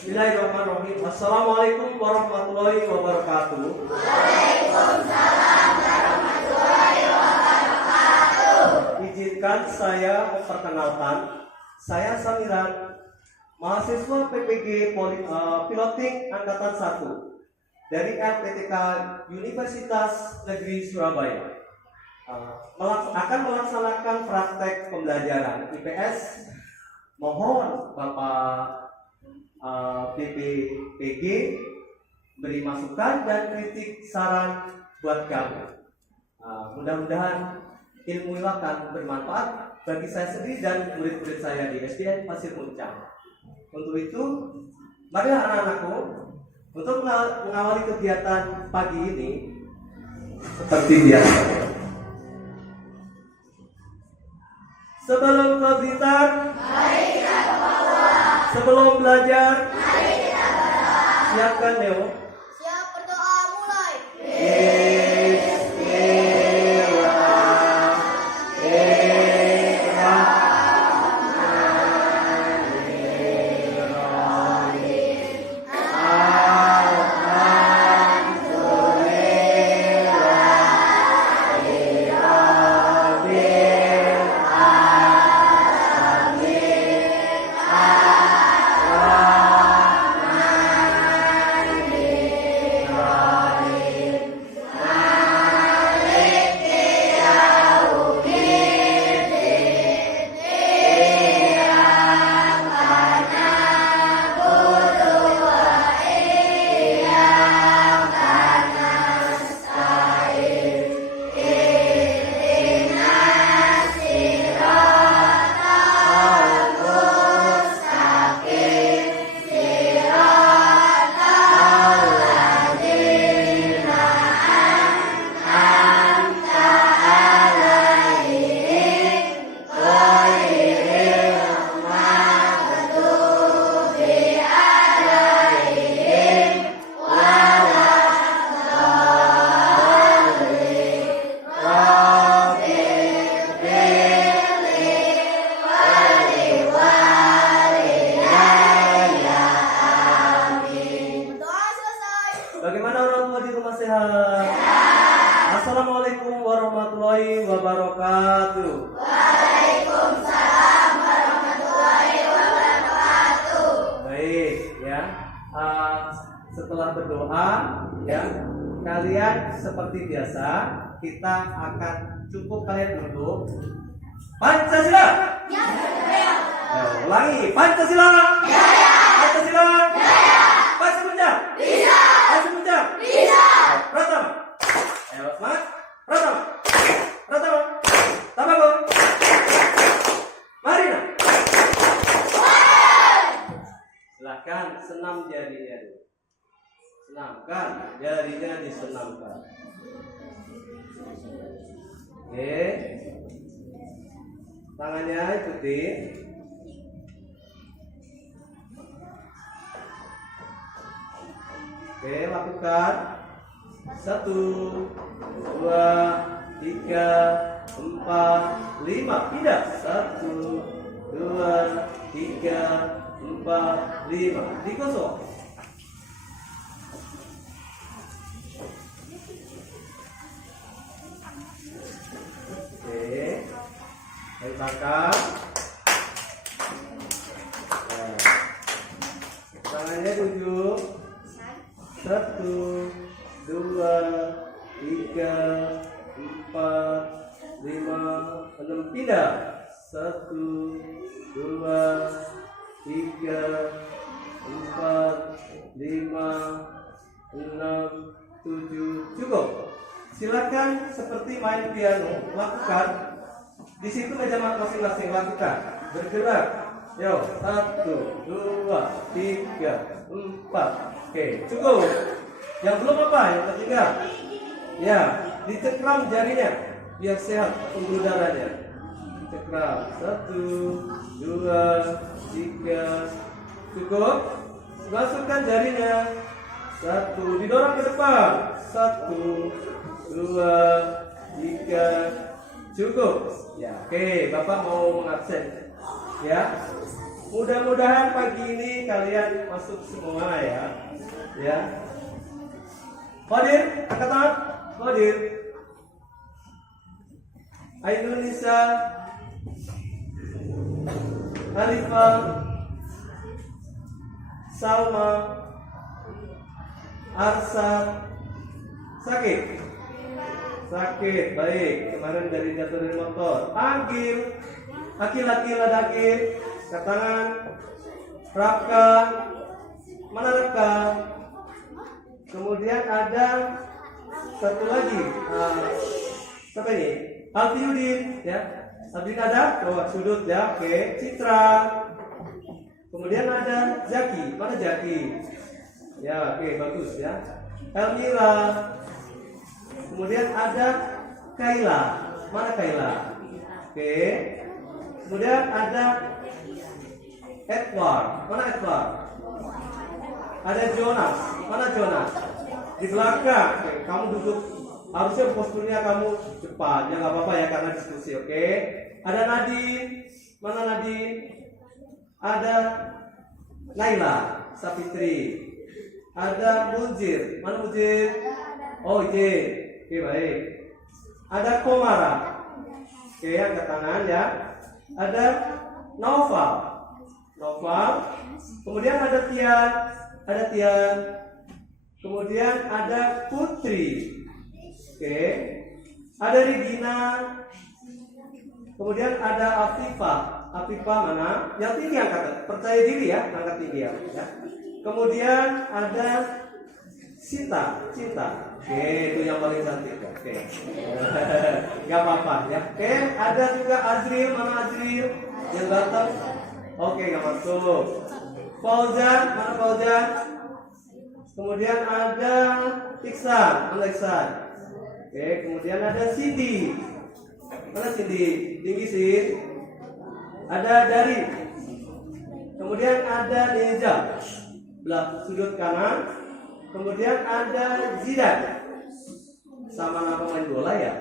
Bismillahirrahmanirrahim. Assalamualaikum warahmatullahi wabarakatuh. Waalaikumsalam warahmatullahi wabarakatuh. Izinkan saya memperkenalkan, saya Samiran, mahasiswa PPG Piloting Angkatan 1 dari LPTK Universitas Negeri Surabaya. Akan melaksanakan praktek pembelajaran IPS. Mohon Bapak PPG beri masukan dan kritik saran buat kami. Mudah-mudahan ilmu ini akan bermanfaat bagi saya sendiri dan murid-murid saya di SDN Pasir Muncang. Untuk itu, marilah anak-anakku untuk mengawali kegiatan pagi ini seperti biasa. Sebelum ke blitar, Mari kita berdoa. sebelum belajar, Mari kita berdoa. siapkan Neo. Siap berdoa mulai. Berdoa selesai. Bagaimana orang tua di rumah sehat? Assalamualaikum warahmatullahi wabarakatuh. Waalaikumsalam warahmatullahi wabarakatuh. Baik ya. Setelah berdoa ya, kalian seperti biasa kita akan cukup kalian duduk. Pancasila. Ya, ya. Ulangi, Pancasila. Ya, ya. Pancasila. Ya, ya. Pasir Muncang. Bisa. Pasir Muncang. Bisa. Pratama. Ayo semangat. Pratama. Pratama. Tabago. Marina. Silakan senam jarinya. Senamkan jarinya, disenamkan. Oke. Tangannya ikuti. Oke, lakukan. 1, 2, 3, 4, 5. Tidak. 1, 2, 3, 4, 5. Dikosong. Oke. Baik, tangkap. Nah. Tangannya tujuh. 1, 2, 3, 4, 5, 6. Pindah. 1, 2, 3, 4, 5, 6, 7. Cukup. Silakan seperti main piano, lakukan. Di situ meja masing-masing, lakukan. Bergerak. Yo, 1, 2, 3, 4. Oke, cukup. Yang belum apa? Yang ketiga. Ya, dicekram jarinya biar sehat pembuluh darahnya. Cekram. 1, 2, 3. Cukup. Masukkan jarinya. 1, didorong ke depan. 1, 2, 3. Cukup. Ya, oke. Bapak mau mengabsen. Ya. Mudah-mudahan pagi ini kalian masuk semua ya. Ya. Hadir, angkat tangan. Hadir. Ainun Nisa, Alifa, Salma, Arsa. Sakit? Sakit, baik. Kemarin dari jatuh dari motor. Agil, Akil, ada Akil. Angkat tangan. Rafka, mana Rafka? Kemudian ada satu lagi. Siapa ini? Alfiudin, ya. Alfiudin ada? Oh, sudut ya. Oke. Citra. Kemudian ada Zaki. Mana Zaki? Ya, oke, bagus ya. Elmira. Kemudian ada Kaila. Mana Kaila? Oke. Kemudian ada Edward. Mana Edward? Ada Jonas. Mana Jonas? Di belakang. Oke, kamu duduk. Harusnya posturnya kamu cepat. Ya nggak apa-apa ya karena diskusi. Oke. Ada Nadine. Mana Nadine? Ada Naila Sapitri. Ada Mujir. Mana Mujir? Oh, iya. Oke, baik. Ada Komara. Oke, angkat tangan ya. Ada Noval. Kemudian ada Tian. Kemudian ada Putri. Oke. Ada Regina. Kemudian ada Afifah mana? Yang tinggi angkat. Percaya diri ya, angkat tinggi ya. Kemudian ada Cinta. Oke, itu yang paling cantik. Oke. Gak apa-apa ya. Oke, ada juga Azril. Mana Azril? Yang datang. Oke, gak masuk. Fauzan. Mana Fauzan? Kemudian ada Iksan. Mana Iksan? Oke, kemudian ada Cindy. Mana Cindy? Tinggi sih. Ada Dari. Kemudian ada Ninja. Belah sudut kanan. Kemudian ada Zidan. Sama nama pemain bola ya.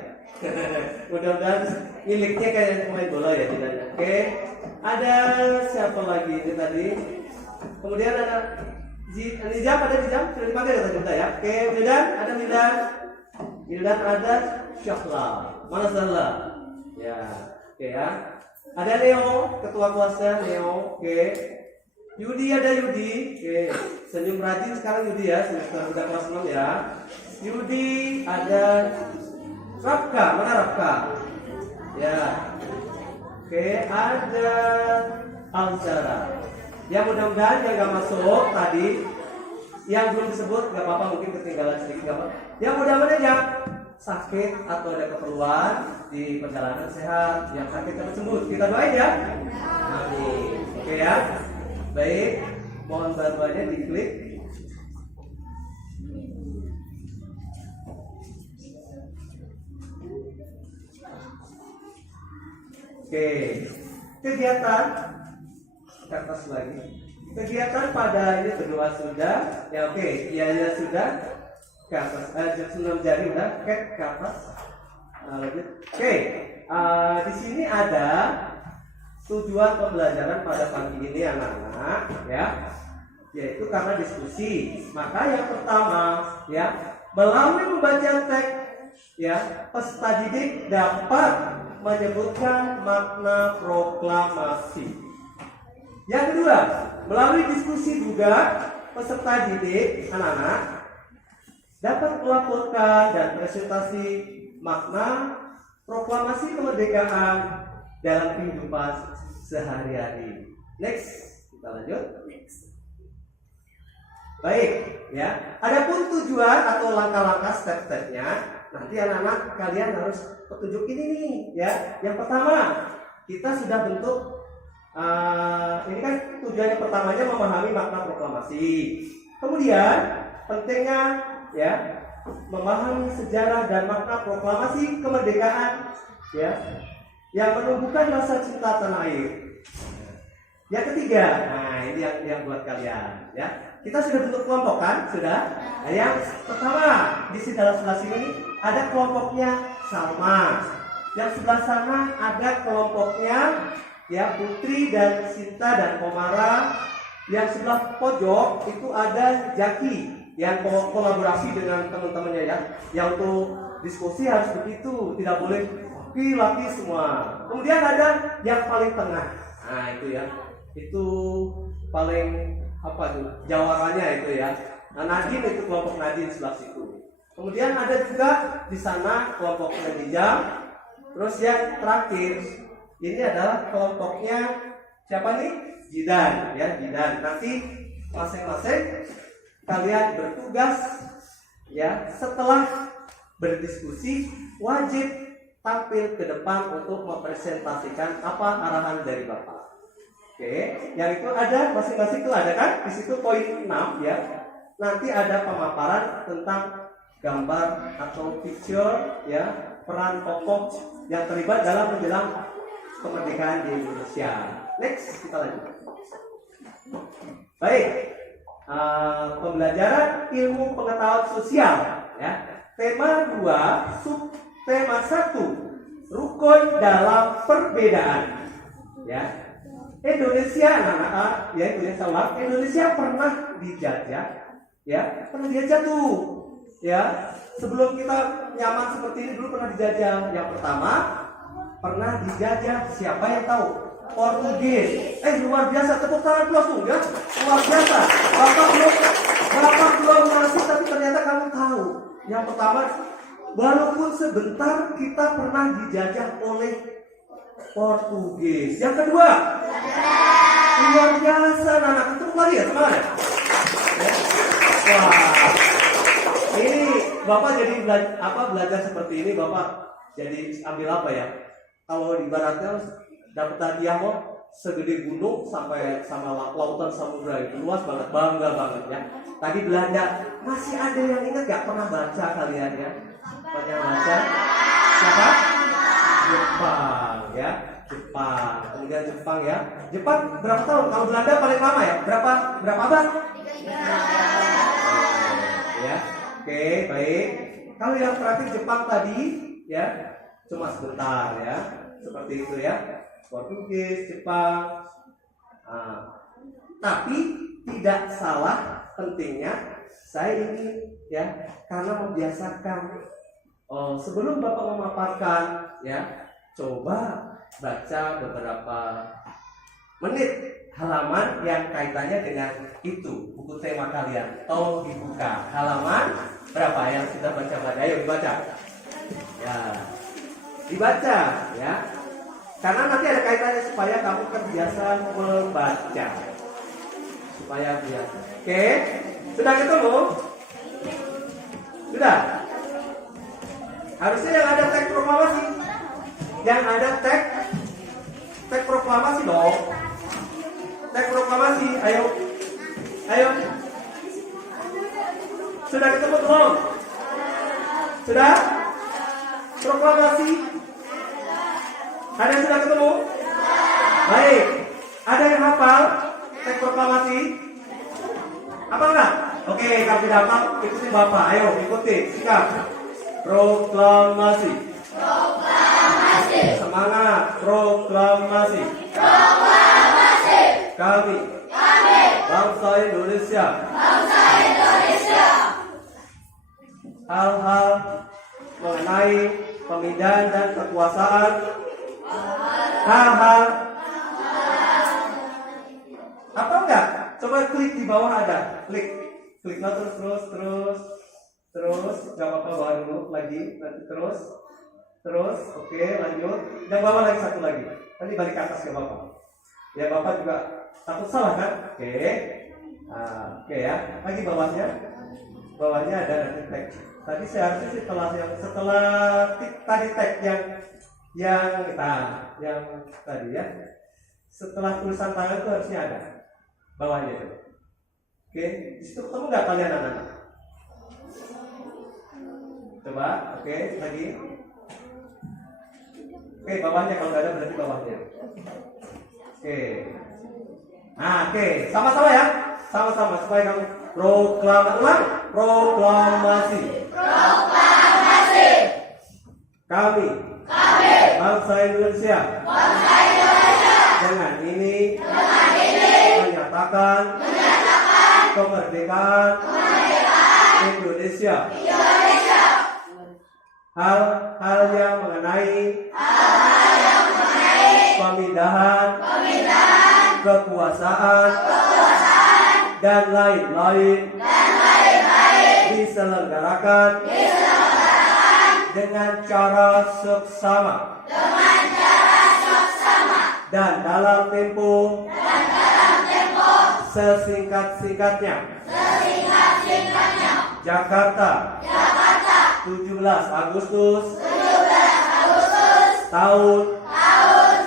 Mudah-mudahan miliknya kayak pemain bola ya Zidan. Oke. Ada siapa lagi ini tadi? Kemudian ada Nijam, ada Nijam? Sudah dipanggil ya tadi ya. Oke, Zidan, ada Mildan ada Syahla. Mana Syahla? Ya, oke ya. Ada Neo, ketua kuasa Neo. Oke. Yudi ada Yudi. Oke. Senyum rajin sekarang Yudi ya, semester udah kelas 6 ya. Yudi ada Rafka. Mana Rafka? Ya. Oke, ada Alzara. Ya mudah-mudahan yang gak masuk tadi, yang belum disebut gak apa-apa, mungkin ketinggalan sedikit gak apa-apa. Ya mudah-mudahan yang sakit atau ada keperluan di perjalanan sehat, yang sakit cepat sembuh. Kita doain ya. Amin. Oke ya. Baik, mohon bantuannya diklik. Oke, kegiatan ke atas lagi. Kegiatan pada ini berdoa sudah, ya oke, ya sudah ke atas. Senam jari udah, ke atas. Lanjut. Oke, di sini ada tujuan pembelajaran pada pagi ini anak-anak ya, yaitu karena diskusi. Maka yang pertama ya, melalui membaca teks ya, peserta didik dapat menyebutkan makna proklamasi. Yang kedua, melalui diskusi juga peserta didik anak-anak dapat melaporkan dan presentasi makna proklamasi kemerdekaan dalam kehidupan sehari-hari. Next, kita lanjut. Baik, ya. Adapun tujuan atau langkah-langkah step-stepnya, nanti anak-anak kalian harus petunjuk ini nih, ya. Yang pertama, kita sudah bentuk. Ini kan tujuannya pertamanya memahami makna proklamasi. Kemudian pentingnya, ya, memahami sejarah dan makna proklamasi kemerdekaan, ya, yang menumbuhkan rasa cinta tanah air. Yang ketiga, nah ini yang buat kalian, ya. Kita sudah bentuk kelompok kan, sudah. Nah, yang pertama di sini dalam sebelah sini ada kelompoknya Salma. Yang sebelah sana ada kelompoknya ya, Putri dan Sinta dan Komara. Yang sebelah pojok itu ada Jaki yang kolaborasi dengan teman-temannya ya. Yang untuk diskusi harus begitu, tidak boleh laki-laki semua. Kemudian ada yang paling tengah. Nah, itu ya. Itu paling apa tuh? Jawarannya itu ya. Nah, Nadine itu kelompok Nadine sebelah situ. Kemudian ada juga di sana kelompok Nadija. Terus yang terakhir ini adalah kelompoknya siapa nih? Jidan ya, Jidan. Nanti masing-masing kalian bertugas ya, setelah berdiskusi wajib tampil ke depan untuk mempresentasikan apa arahan dari Bapak. Oke, yang itu ada masing-masing itu ada kan? Di situ poin 6 ya. Nanti ada pemaparan tentang gambar atau picture ya, peran tokoh yang terlibat dalam menjelang kemerdekaan di Indonesia. Next, kita lanjut. Baik, pembelajaran ilmu pengetahuan sosial ya. Tema 2, subtema 1, rukun dalam perbedaan ya. Indonesia, ya itu ya, saya ulang, Indonesia pernah dijajah ya, pernah dijajah tuh ya. Sebelum kita nyaman seperti ini dulu pernah dijajah. Yang pertama, pernah dijajah siapa yang tahu? Portugis. Luar biasa, tepuk tangan plus tuh ya. Luar biasa. Bapak belum masuk tapi ternyata kamu tahu. Yang pertama, walaupun sebentar kita pernah dijajah oleh Portugis. Yang kedua, luar biasa, anak tepuk lagi ya, semangat ya. Wah, ini Bapak jadi belajar seperti ini, Bapak jadi ambil apa ya? Kalau ibaratnya dapat hadiah kok segede gunung sampai sama lautan samudra itu luas banget, bangga banget ya. Tadi Belanda, masih ada yang ingat gak pernah baca kalian ya? Pernah baca? Siapa? Jepang ya, Jepang. Kemudian Jepang ya. Jepang berapa tahun? Kalau Belanda paling lama ya? Berapa abad? Ya. Oke, baik. Kalau yang terakhir Jepang tadi ya, cuma sebentar ya. Seperti itu ya. Portugis, Jepang. Tapi tidak salah pentingnya saya ingin ya, karena membiasakan. Sebelum Bapak memaparkan ya, coba baca beberapa menit halaman yang kaitannya dengan itu, buku tema kalian. Tolong dibuka halaman berapa yang sudah baca? Ayo dibaca. Ya, dibaca ya. Karena nanti ada kaitannya supaya kamu terbiasa membaca. Supaya biasa. Oke, sudah ketemu? Sudah? Harusnya yang ada teks proklamasi. Yang ada teks proklamasi dong. Teks proklamasi, ayo. Sudah ketemu belum? Sudah? Proklamasi? Ada yang sudah ketemu? Baik. Ada yang hafal teks proklamasi? Apa enggak? Oke, kalau tidak hafal, ikuti Bapak. Ayo, ikuti. Sikap. Proklamasi. Proklamasi. Semangat. Proklamasi. Proklamasi. Kami. Bangsa Indonesia. Bangsa Indonesia. Hal-hal mengenai pemindahan dan kekuasaan. Hal-hal. Apa enggak? Coba klik di bawah ada. Klik nah, terus jangan apa bawah dulu lagi, nanti terus oke, lanjut. Yang bawah lagi satu lagi, nanti balik ke atas ke Bapak ya. Bapak juga takut salah kan? Oke ya, lagi bawahnya ada nanti teks. Tadi seharusnya setelah tadi teks yang tadi ya, setelah tulisan tangan itu harusnya ada bawahnya itu. Oke, disitu ketemu nggak kalian anak-anak? Coba, oke, lagi. Oke, bawahnya kalau nggak ada berarti bawahnya. Oke. Nah, oke, sama-sama ya, sama-sama supaya kamu proklamasi. Kami. Bangsa Indonesia. Dengan ini menyatakan kemerdekaan Indonesia. Hal-hal yang mengenai pemindahan kekuasaan dan lain-lain diselenggarakan dengan cara seksama dan dalam tempo sesingkat-singkatnya. Jakarta 17 Agustus tahun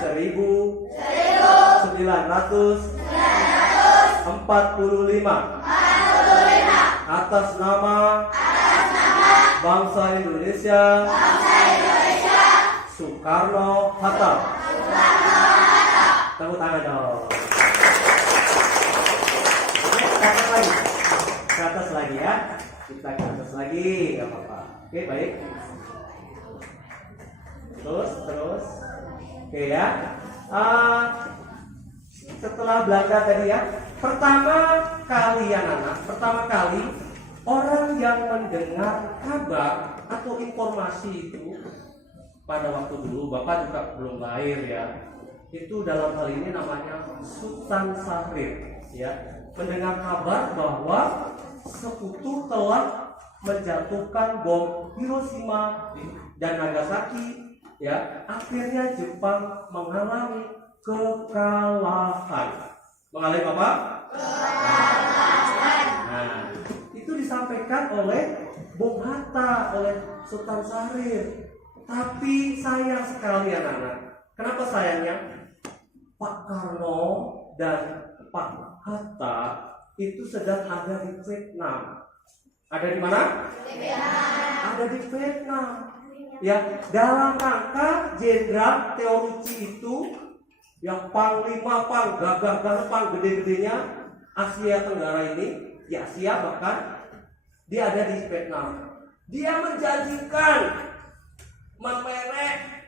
1945 atas nama bangsa Indonesia Soekarno Hatta. Tepuk tangan dong. Ke atas lagi. Ke atas lagi ya. Kita ke atas lagi, nggak apa-apa. Oke, baik. Terus. Oke ya. Setelah Belanda tadi ya, pertama kali orang yang mendengar kabar atau informasi itu pada waktu dulu, Bapak juga belum lahir ya. Itu dalam hal ini namanya Sultan Syahrir ya, mendengar kabar bahwa sekutu telah menjatuhkan bom Hiroshima dan Nagasaki ya. Akhirnya Jepang mengalami kekalahan. Mengalami apa? Kekalahan. Nah, itu disampaikan oleh Bung Hatta, oleh Sultan Syahrir. Tapi sayang sekali anak-anak. Kenapa sayangnya? Pak Karno dan Pak Hatta itu sedang ada di Vietnam. Ada di mana? Ada di Vietnam. Ya, dalam rangka Jenderal Teoruci itu yang panglima gagah gede-gedenya Asia Tenggara ini, di Asia bahkan, dia ada di Vietnam. Dia menjanjikan memerek,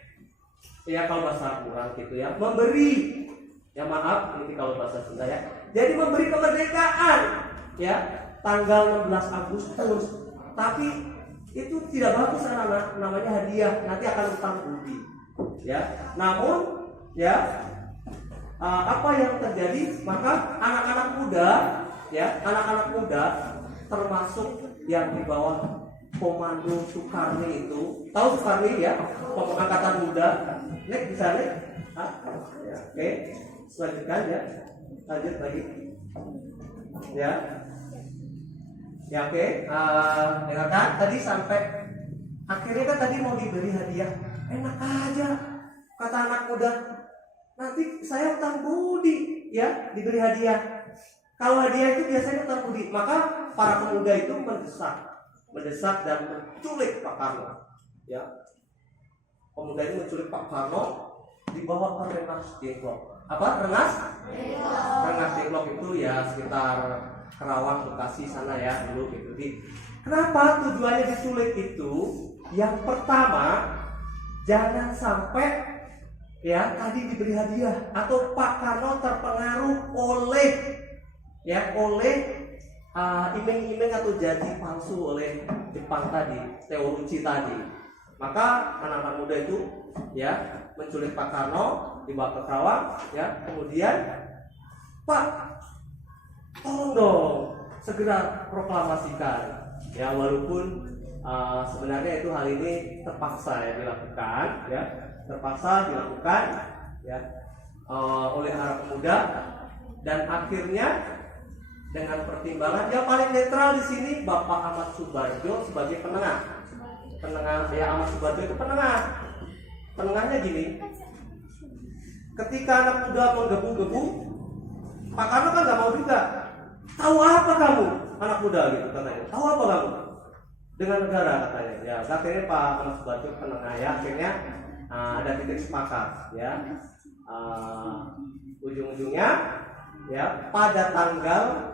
ya kalau bahasa kurang gitu ya, memberi, ya maaf ini kalau bahasa Sunda ya, jadi memberi kemerdekaan ya tanggal 16 Agustus. Tapi itu tidak bagus anak-anak, namanya hadiah, nanti akan utang budi ya. Namun ya apa yang terjadi, maka anak-anak muda termasuk yang di bawah komando Sukarni itu, tahu Sukarni ya, Angkatan Muda. Nek bisa nek? Ya, oke. Selanjutkan ya, lanjut lagi. Ya, oke. Dengarkan tadi sampai akhirnya kan tadi mau diberi hadiah. Enak aja, kata anak muda. Nanti saya utang budi ya, diberi hadiah. Kalau hadiah itu biasanya utang budi, maka para pemuda itu mendesak dan menculik Pak Karno ya. Pemuda ini menculik Pak Karno, dibawa ke Rengas Dengklok. Apa? Rengas Dengklok itu ya sekitar Kerawang, Bekasi sana ya dulu gitu. Kenapa tujuannya diculik itu? Yang pertama, jangan sampai ya tadi diberi hadiah atau Pak Karno terpengaruh oleh iming-iming atau janji palsu oleh Jepang tadi, Teoruci tadi. Maka anak-anak muda itu ya menculik Pak Karno, dibawa ke Kerawang ya. Kemudian, Pak, tolong dong segera proklamasikan ya, walaupun sebenarnya itu hal ini terpaksa ya dilakukan ya, oleh para pemuda. Dan akhirnya dengan pertimbangan yang paling netral di sini Bapak Ahmad Subarjo sebagai penengah ya. Ahmad Subarjo itu penengahnya gini, ketika anak muda menggebu-gebu, Pak Karno kan nggak mau juga. Tahu apa kamu anak muda gitu katanya, tahu apa kamu dengan negara katanya ya. Akhirnya Pak Ahmad Subarjo penengah ya, akhirnya ada titik sepakat ya. Ujung-ujungnya ya pada tanggal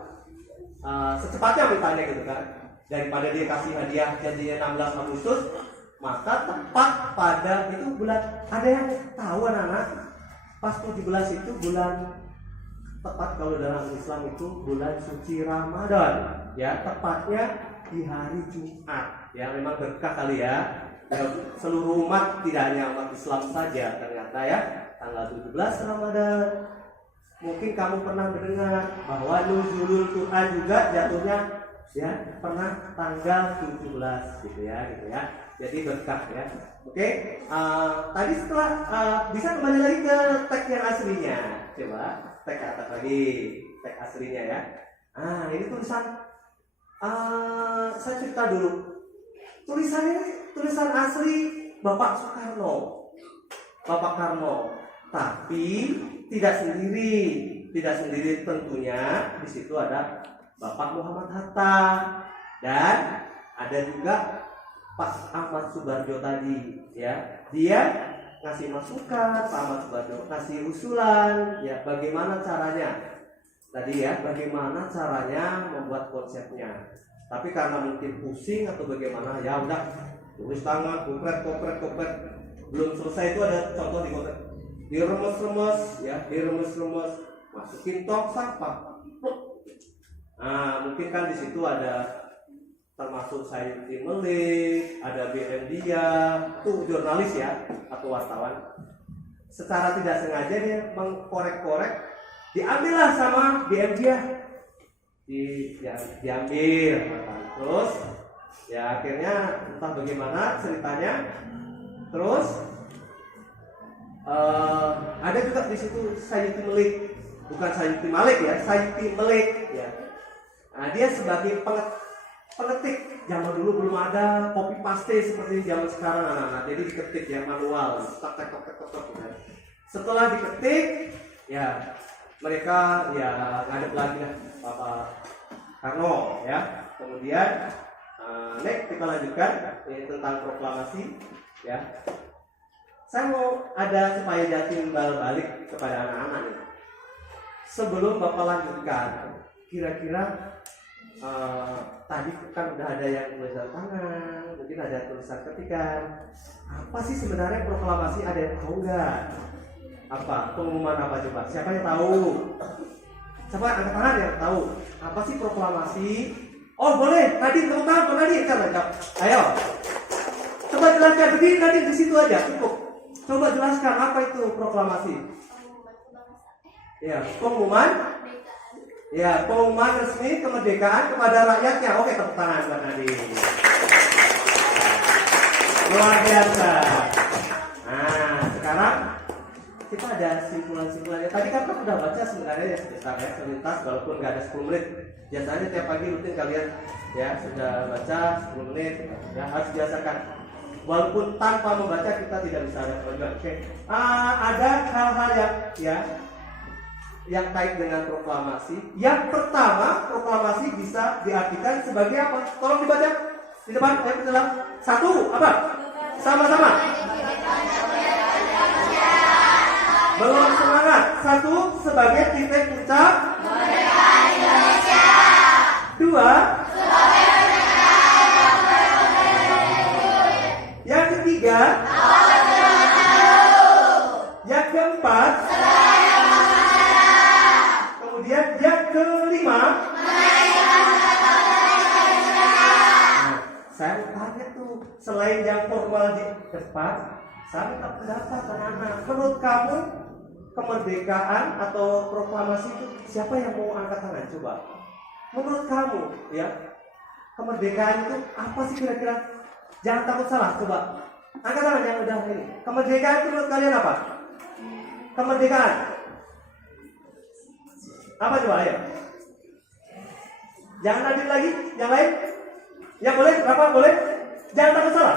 secepatnya bertanya gitu kan, daripada dia kasih hadiah janjinya 16 Agustus, maka tepat pada itu bulan. Ada yang tahu anak-anak pas 17 itu bulan tepat kalau dalam Islam itu bulan suci Ramadan, ya, tepatnya di hari Jumat. Ya, memang berkah kali ya. Ya, seluruh umat, tidak hanya umat Islam saja ternyata ya, tanggal 17 Ramadan. Mungkin kamu pernah mendengar bahwa Nuzulul Quran juga jatuhnya ya pernah tanggal 17 gitu ya. Jadi berkah ya. Oke, tadi setelah bisa kembali lagi ke teks yang aslinya. Coba teks atas lagi, teks aslinya ya. Ini tulisan saya cerita dulu. Tulisan ini tulisan asli Bapak Soekarno. Bapak Karno. Tapi tidak sendiri tentunya. Di situ ada Bapak Muhammad Hatta dan ada juga Pak Ahmad Subarjo tadi, ya. Dia ngasih masukan, Pak Ahmad Subarjo ngasih usulan, ya, bagaimana caranya. Tadi ya, bagaimana caranya membuat konsepnya. Tapi karena mungkin pusing atau bagaimana, ya udah tulis tangan, kopret. Belum selesai itu ada contoh di kopret. Diremes-remes, ya, masukin tong sampah. Mungkin kan di situ ada termasuk Sayuti Melik, ada BM Dia, tuh jurnalis ya atau wartawan. Secara tidak sengaja dia mengkorek-korek, diambillah sama BM Dia, diambil, terus ya akhirnya entah bagaimana ceritanya, terus ada juga di situ Sayuti Melik, bukan Sayuti Malik ya, Sayuti Melik ya. Dia sebagai penetik, zaman dulu belum ada copy paste seperti zaman sekarang anak-anak, jadi diketik ya manual, tek. Setelah diketik, ya mereka ya ngadep lagi lah Bapak Karno ya. Kemudian next kita lanjutkan ini tentang proklamasi ya. Saya mau ada supaya timbal balik kepada anak-anak nih. Sebelum Bapak lanjutkan, kira-kira tadi kan udah ada yang tulisan tangan, mungkin ada tulisan ketikan. Apa sih sebenarnya proklamasi, ada yang tahu nggak? Apa pengumuman apa coba? Siapa yang tahu? Siapa angkat tangan yang tahu? Apa sih proklamasi? Oh boleh, tadi tepuk tangan tadi coba. Ayo, coba jelaskan. Berdiri tadi di situ aja cukup. Coba jelaskan apa itu proklamasi? Ya, pengumuman. Ya, pengumuman resmi kemerdekaan kepada rakyatnya. Oke, tepuk tangan buat Nadine. Luar biasa. Nah, sekarang kita ada simpulan-simpulannya. Tadi kan kita sudah baca sebenarnya ya sebentar walaupun nggak ada 10 menit. Biasanya tiap pagi rutin kalian ya sudah baca 10 menit. Ya harus biasakan. Walaupun tanpa membaca kita tidak bisa ada kemajuan. Oke. Ada hal-hal yang kait dengan proklamasi. Yang pertama, proklamasi bisa diartikan sebagai apa? Tolong dibaca di depan. Ayo kita. Satu, apa? Sama-sama. Belum semangat. Satu, sebagai titik puncak kemerdekaan Indonesia. Dua, sebagai yang ketiga, yang keempat, kemudian yang kelima, saya tanya tuh, selain yang formal di depan, saya minta pendapat anak-anak. Menurut kamu kemerdekaan atau proklamasi itu siapa yang mau angkat tangan? Coba. Menurut kamu, ya, kemerdekaan itu apa sih kira-kira? Jangan takut salah, coba. Angkat tangan yang udah ini. Kemerdekaan itu menurut kalian apa? Kemerdekaan. Apa coba ayo? Jangan adil lagi, yang lain? Ya boleh, berapa boleh? Jangan takut salah.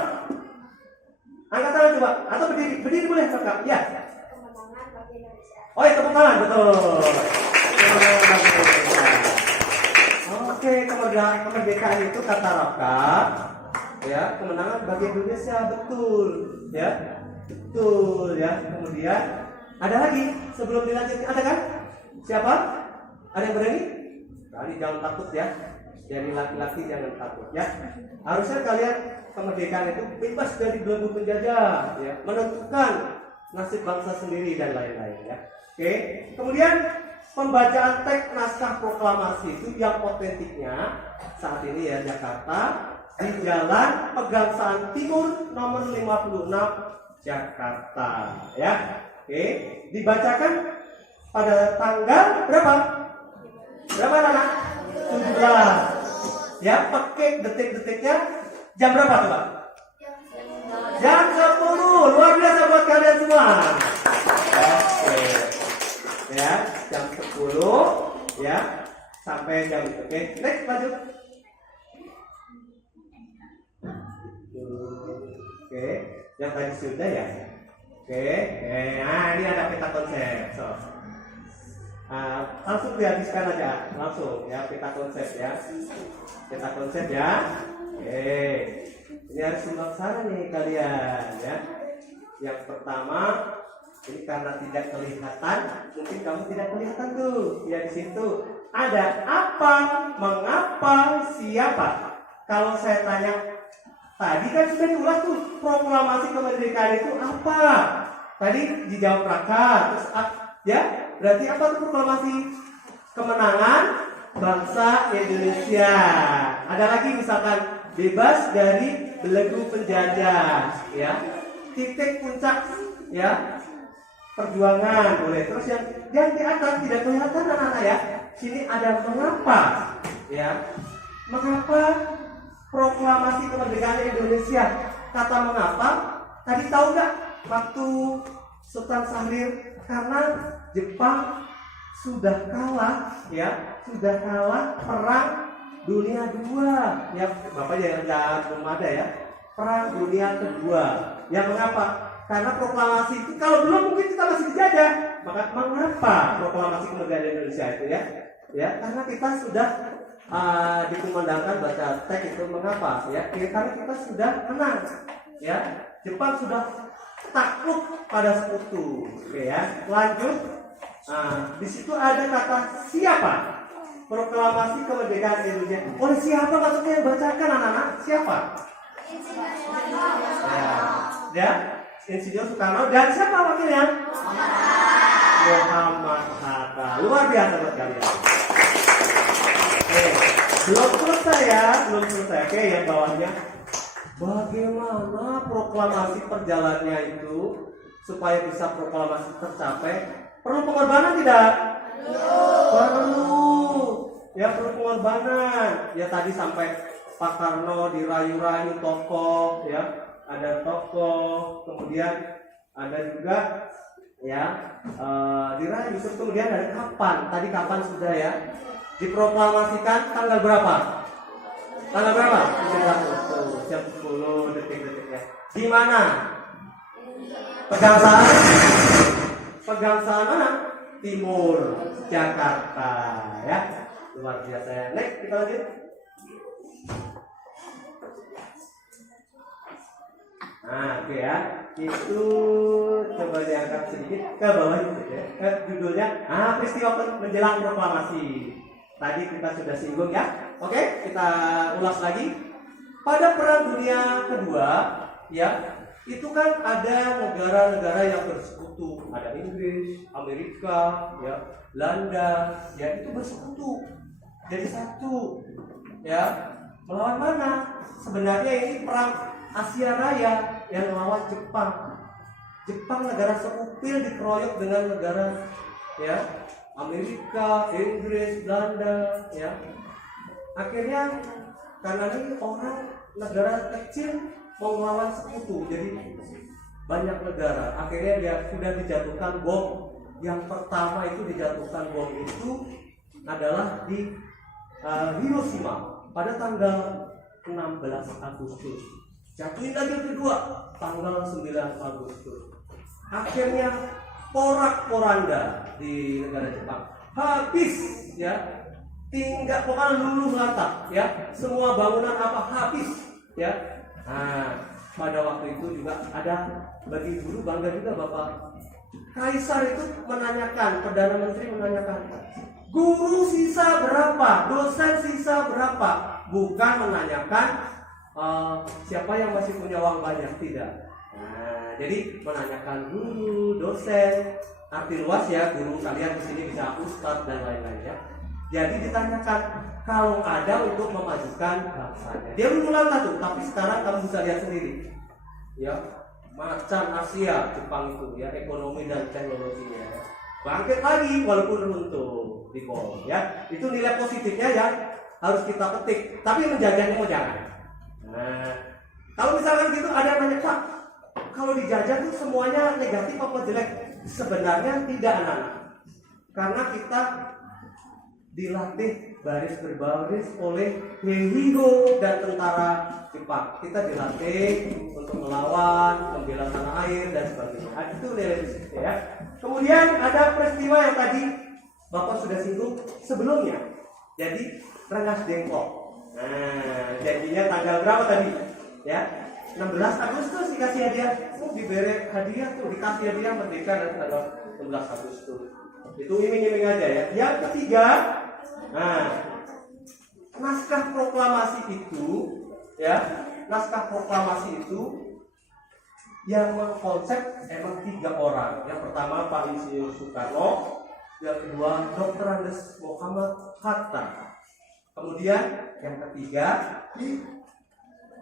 Angkat tangan coba, atau berdiri boleh kakak? Ya. Kemenangan bagi Indonesia. Oh ya, tepuk tangan, betul. Oke, kemerdekaan itu kata Raka, ya, kemenangan bagi Indonesia, betul, ya, betul, ya. Kemudian ada lagi sebelum dilanjutkan, ada kan? Siapa? Ada yang berani? Berani, jangan takut ya. Jadi laki-laki jangan takut ya. Harusnya kalian kemerdekaan itu bebas dari belenggu penjajah, ya, menentukan nasib bangsa sendiri dan lain-lain ya. Oke, kemudian pembacaan teks naskah proklamasi itu yang otentiknya saat ini ya Jakarta di Jalan Pegangsaan Timur nomor 56 Jakarta ya. Oke, dibacakan pada tanggal berapa? Berapa anak? 17. Ya, pakai detik-detiknya jam berapa tuh, Pak? Jam 10. Luar biasa buat kalian semua. Oke. Ya, jam 10 ya sampai jam itu. Oke, next lanjut. Oke, yang tadi sudah ya. Oke, nah ini ada peta konsep. So, langsung dihabiskan aja, langsung ya peta konsep ya. Peta konsep ya. Oke, ini harus simak sana nih kalian ya. Yang pertama, ini karena tidak kelihatan, mungkin kamu tidak kelihatan tuh. Ya di situ ada apa, mengapa, siapa. Kalau saya tanya tadi kan sudah diulas tuh proklamasi kemerdekaan itu apa? Tadi dijawab Raka, terus ya berarti apa tuh proklamasi kemenangan bangsa Indonesia? Ada lagi misalkan bebas dari belenggu penjajah, ya titik puncak ya perjuangan boleh. Terus yang di atas tidak kelihatan anak-anak ya. Sini ada mengapa ya? Mengapa proklamasi kemerdekaan Indonesia? Kata mengapa tadi tahu nggak? Waktu Sultan Syahrir, karena Jepang sudah kalah ya, sudah kalah perang dunia II ya. Bapak jangan belum ada ya, perang dunia kedua. Yang mengapa? Karena proklamasi itu kalau belum mungkin kita masih dijajah. Maka mengapa proklamasi kemerdekaan Indonesia itu ya? Ya, karena kita sudah dikumandangkan baca teks itu mengapa ya? Karena kita sudah menang ya. Jepang sudah takluk pada sekutu. Oke ya. Lanjut. Di situ ada kata siapa? Proklamasi kemerdekaan Indonesia. Oleh siapa maksudnya? Bacakan anak-anak. Siapa? Ya. Insinyur Soekarno dan siapa wakilnya? Muhammad Hatta. Luar biasa buat kalian. Oke, belum selesai ya, belum selesai. Oke, yang bawahnya. Bagaimana proklamasi perjalanannya itu supaya bisa proklamasi tercapai? Perlu pengorbanan tidak? Perlu. Ya perlu pengorbanan. Ya tadi sampai Pak Karno dirayu-rayu tokoh ya. Ada tokoh, kemudian ada juga ya dirayu. Terus kemudian ada kapan? Tadi kapan sudah ya? Diproklamasikan tanggal berapa? Tanggal berapa? Jam 10 detik-detiknya. Di mana? Pegangsaan mana? Timur Jakarta ya. Luar biasa ya. Next kita lanjut. Nah, oke ya. Itu coba diangkat sedikit ke bawah itu ya. Judulnya peristiwa menjelang proklamasi. Tadi kita sudah singgung ya. Oke, kita ulas lagi. Pada Perang Dunia Kedua, ya, itu kan ada negara-negara yang bersekutu. Ada Inggris, Amerika, ya, Belanda, ya itu bersekutu. Jadi satu, ya. Melawan mana? Sebenarnya ini perang Asia Raya yang melawan Jepang. Jepang negara seupil dikeroyok dengan negara ya Amerika, Inggris, Belanda ya. Akhirnya karena ini orang negara kecil mau melawan sekutu, jadi banyak negara. Akhirnya dia sudah dijatuhkan bom. Yang pertama itu dijatuhkan bom itu adalah di Hiroshima pada tanggal 16 Agustus. Jatuhin lagi yang kedua tanggal 9 Agustus. Akhirnya porak-poranda di negara Jepang habis ya, tinggal pokoknya luluh lantak ya, semua bangunan apa habis ya. Nah pada waktu itu juga ada, bagi guru bangga juga Bapak Kaisar itu menanyakan, Perdana Menteri menanyakan, guru sisa berapa, dosen sisa berapa, bukan menanyakan siapa yang masih punya uang banyak, tidak. Nah, jadi menanyakan guru, dosen, arti luas ya, guru kalian di sini bisa ustadz dan lain-lain ya. Jadi ditanyakan kalau ada untuk memajukan bangsanya. Dia berulang tuh, tapi sekarang kamu bisa lihat sendiri. Ya, macan Asia, Jepang itu ya, ekonomi dan teknologinya. Ya. Bangkit lagi walaupun runtuh di bawah ya. Itu nilai positifnya ya harus kita petik, tapi menjajahnya mau jangan. Nah, kalau misalkan gitu ada yang nanya, Pak, kalau dijajah tuh semuanya negatif apa jelek? Sebenarnya tidak, anak-anak. Karena kita dilatih baris berbaris oleh Heiho dan tentara Jepang. Kita dilatih untuk melawan, membela tanah air dan sebagainya. Itu nilai ya. Kemudian ada peristiwa yang tadi Bapak sudah singgung sebelumnya. Jadi Rengas Dengklok. Nah, janjinya tanggal berapa tadi? Ya, 16 Agustus dikasih hadiah. Diberi hadiah tuh, dikasih hadiah merdeka dan tanggal 16 Agustus. Itu iming-iming aja ya. Yang ketiga, nah, naskah proklamasi itu ya, naskah proklamasi itu yang mengkonsep emang 3 orang. Yang pertama Pak Insinyur Soekarno, yang kedua Dr. Andes Muhammad Hatta. Kemudian yang ketiga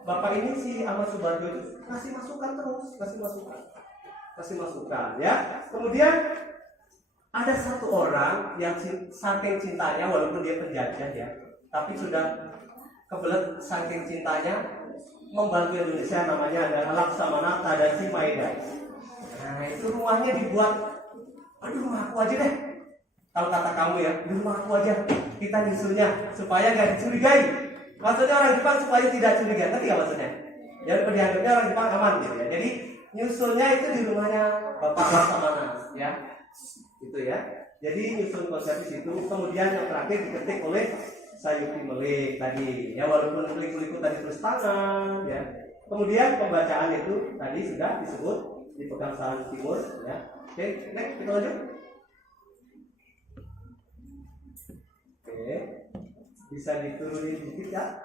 Bapak ini si Ahmad Subarjo itu kasih masukan terus, kasih masukan ya. Kemudian ada satu orang yang saking cintanya, walaupun dia penjajah ya, tapi sudah kebelet saking cintanya membantu Indonesia, namanya adalah Laksamanata dan si Maeda. Nah itu rumahnya dibuat, aduh rumah aku aja deh. Kalau kata kamu ya, di rumah aku aja, kita nyusulnya supaya nggak dicurigai. Maksudnya orang Jepang supaya tidak curiga, ngerti nggak maksudnya? Jadi dianggapnya orang Jepang aman gitu ya. Jadi nyusulnya itu di rumahnya Bapak Laksamana, ya, gitu ya. Jadi nyusul konsep di situ. Kemudian yang terakhir diketik oleh Sayuki Melik tadi, ya walaupun kuliku tadi tulis tangan, ya. Kemudian pembacaan itu tadi sudah disebut di Pegangsaan Timur, ya. Oke, next kita lanjut. Oke, bisa diturunin dikit ya.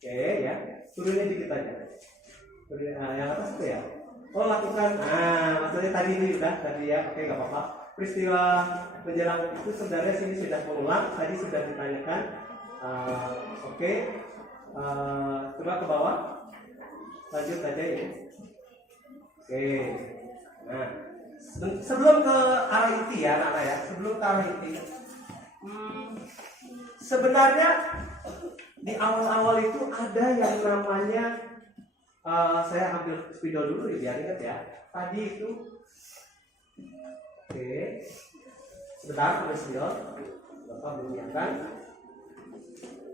Oke ya, turunin dikit aja. Turunin, yang atas itu ya. Oh lakukan, maksudnya tadi ini udah tadi ya. Oke nggak apa-apa. Peristiwa menjelang itu sebenarnya sini sudah mengulang. Tadi sudah ditanyakan. Oke, coba ke bawah. Lanjut aja ya. Oke. Nah, sebelum ke arah inti ya, anak ya. Sebelum ke arah inti. Sebenarnya di awal-awal itu ada yang namanya saya ambil spidol dulu biar ingat ya. Tadi itu oke. Sebentar ambil spidol. Bapak belum ingatkan.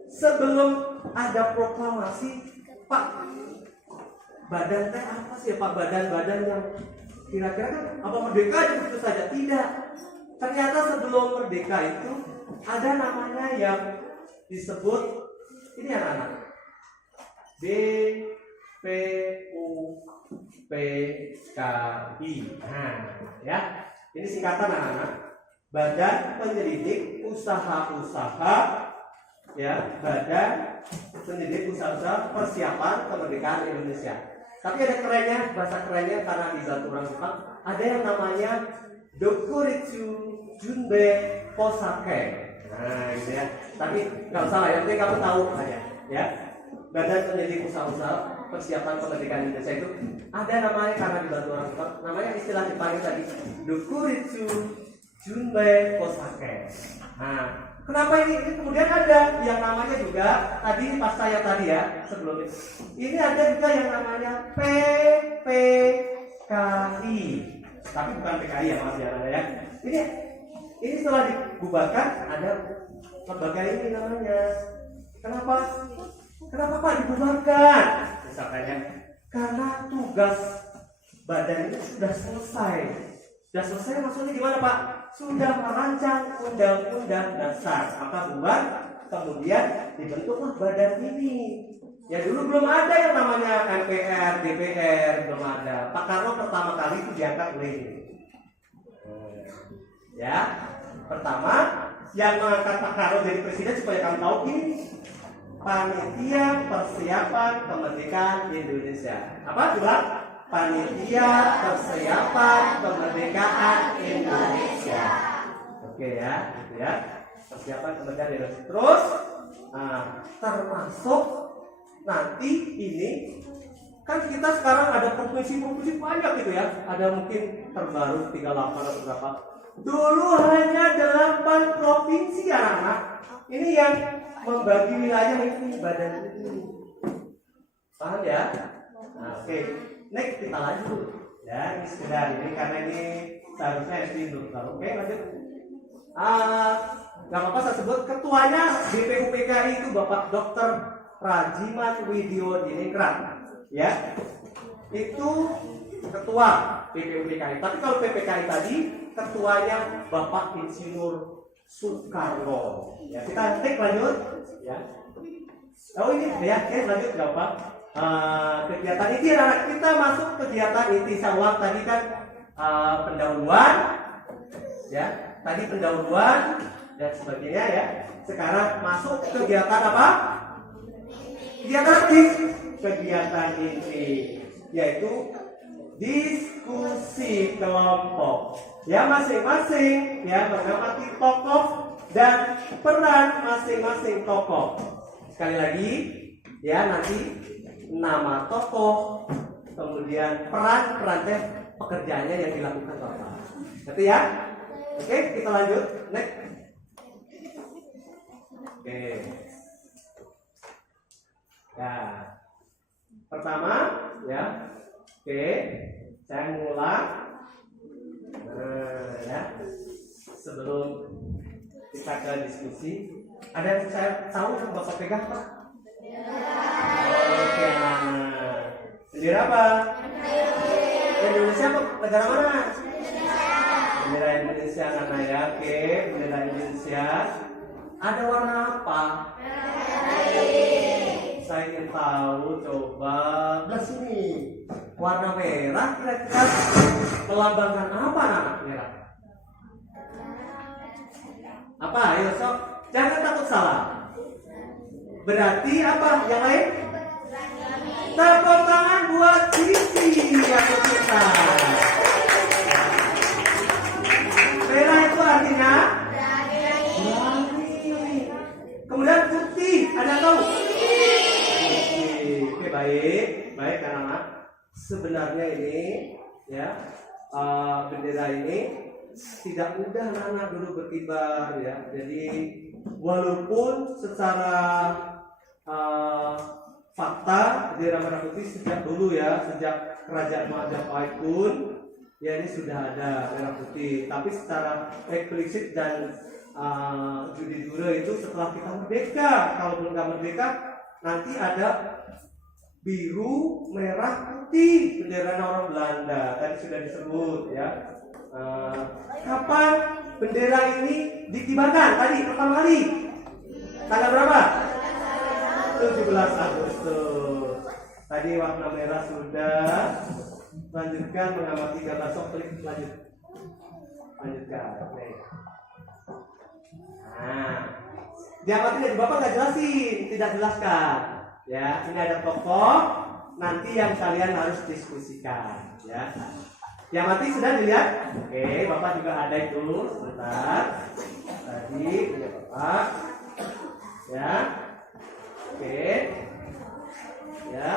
Sebelum ada proklamasi, Pak, badan teh apa sih Pak, badan-badan yang kira-kira kan apa merdeka itu saja? Tidak. Ternyata sebelum merdeka itu ada namanya yang disebut ini anak-anak BPUPKI. Nah, ya. Ini singkatan anak-anak. Badan Penyelidik Usaha-usaha ya, Badan Penyelidik Usaha-usaha Persiapan Kemerdekaan Indonesia. Tapi ada kerennya, bahasa kerennya karena dibantu orang Jepang, ada yang namanya Dokuritsu Junbe Kosake. Nah, gitu ya. Tapi nggak usah lah, yang penting kamu tahu aja, ya. Badan Penyelidik Usaha-usaha Persiapan Kemerdekaan Indonesia itu ada namanya karena dibantu orang Jepang. Namanya istilah Jepangnya tadi Dokuritsu Junbe Kosake. Nah, kenapa ini kemudian ada yang namanya juga tadi pas saya tadi ya sebelum ini ada juga yang namanya PPKI. Tapi bukan PKI ya, maaf ya, ya. Ini setelah dibubarkan ada lembaga ini namanya. Kenapa Pak dibubarkan? Misalnya karena tugas badan itu sudah selesai. Sudah selesai maksudnya gimana Pak? Sudah merancang undang-undang dasar. Maka bubar, kemudian dibentuklah badan ini. Ya dulu belum ada yang namanya MPR, DPR, belum ada. Pak Karno pertama kali itu diangkat oleh ini. Ya, pertama yang mengangkat Pak Karno jadi presiden supaya kamu tahu ini Panitia Persiapan Kemerdekaan Indonesia. Apa coba? Panitia Persiapan Kemerdekaan Indonesia. Oke ya, gitu ya. Persiapan kemerdekaan Indonesia. Terus, termasuk nanti ini kan kita sekarang ada provinsi-provinsi banyak gitu ya. Ada mungkin terbaru 38 atau berapa. Dulu hanya 8 provinsi anak-anak. Ini yang membagi wilayah ini badan ini. Paham ya? Nah, oke. Next kita lanjut. Ya, ini sekedar ini karena ini seharusnya SD dulu. Oke, lanjut. Gak apa-apa saya sebut ketuanya BPUPKI itu Bapak Dr. Rajiman Widyodiningrat. Ya, itu ketua BPUPKI. Tapi kalau PPKI tadi ketuanya Bapak Insinyur Soekarno. Ya, kita cek lanjut. Ya. Oh ini ya, lanjut Bapak. Kegiatan inti anak kita masuk kegiatan inti sawah tadi kan pendahuluan, ya. Tadi pendahuluan dan sebagainya ya. Sekarang masuk kegiatan apa? Kegiatan inti yaitu diskusi kelompok. Ya masing-masing ya mengamati tokoh dan peran masing-masing tokoh. Sekali lagi ya nanti nama tokoh kemudian peran pekerjaannya yang dilakukan Bapak. Ngerti ya? Oke, kita lanjut. Next. Oke. Ya. Pertama, ya. Oke. Saya ngulang. Ya. Sebelum kita ke diskusi, ada yang saya tahu yang Bapak pegang, Pak? Oke, bendera apa? Indonesia apa? Negara mana? Bendera Indonesia anak ya. Oke, bendera Indonesia. Ada warna apa? Saya ingin tahu, coba belah sini. Warna merah kira-kira melambangkan apa anak merah? Apa? Ayo sok, jangan takut salah. Berarti apa? Yang lain? Tepuk tangan buat Cici yang kita. Merah itu artinya berani. Kemudian putih, ada tahu? Oke, baik anak-anak. Sebenarnya ini ya bendera ini tidak mudah anak-anak dulu berkibar ya. Jadi walaupun secara fakta bendera merah putih sejak dulu ya, sejak kerajaan Majapahit pun ya ini sudah ada merah putih. Tapi secara eksplisit dan judi jure itu setelah kita merdeka. Kalau belum merdeka nanti ada biru, merah, putih bendera orang Belanda. Tadi sudah disebut ya. Kapan bendera ini dikibarkan? Tadi pertama kali tanggal berapa? 17 Agustus. Tadi warna merah sudah. Lanjutkan mengamati gambar sok, klik lanjutkan. Oke. Nah, diamati dari Bapak nggak jelasin, tidak jelaskan. Ya, ini ada tokoh. Nanti yang kalian harus diskusikan. Ya. Diamati sudah dilihat? Oke, Bapak juga ada itu. Sebentar. Tadi punya Bapak. Ya. Oke. Ya.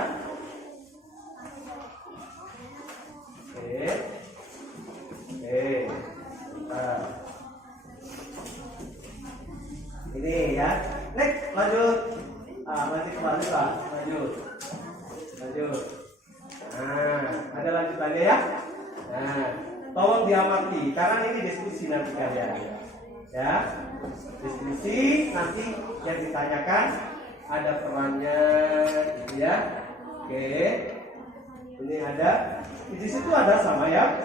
Oke. Nah. Ini ya. Next, lanjut. Lanjut kembali Pak. Lanjut. Nah, ada lanjutannya ya. Nah, tolong diamati karena ini diskusi nanti kalian. Ya. Diskusi nanti yang ditanyakan ada perannya gitu ya. Oke. Ini ada di situ ada sama ya.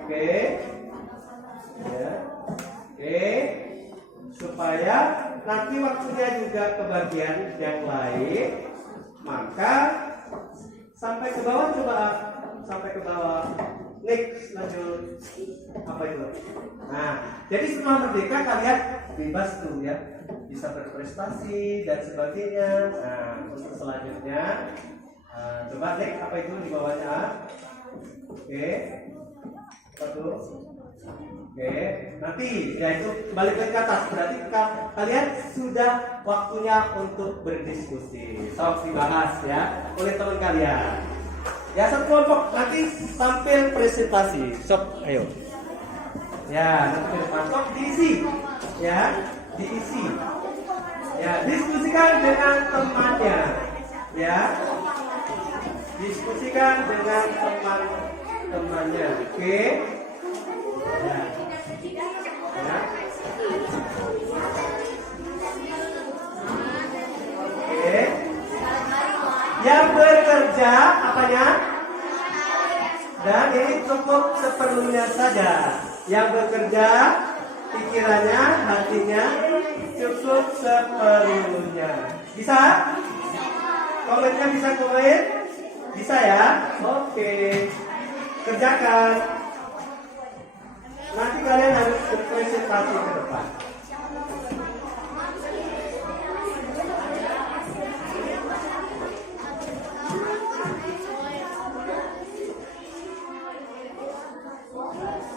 Oke. Ya. Oke. Supaya nanti waktunya juga ke bagian yang lain, maka sampai ke bawah coba sampai ke bawah. Next, lanjut. Apa itu? Nah, jadi setelah merdeka kalian bebas tuh ya, bisa berprestasi dan sebagainya. Nah, untuk selanjutnya Coba cek apa itu di bawahnya. Oke. Apa tuh? Oke. Nanti ya itu balik ke atas. Berarti kalian sudah waktunya untuk berdiskusi. Sok dibahas ya oleh teman kalian. Ya satu kelompok nanti tampil presentasi. Sok ayo. Ya nanti ke depan. Sok diisi. Ya diisi. Ya diskusikan dengan temannya. Ya. Diskusikan dengan teman-temannya, oke? Ya. Ya. Oke. Yang bekerja apanya? Dan ini cukup seperlunya saja. Yang bekerja pikirannya, hatinya cukup seperlunya. Bisa? Komennya bisa komen? Bisa ya? Oke. Kerjakan. Nanti kalian harus berpresentasi ke depan.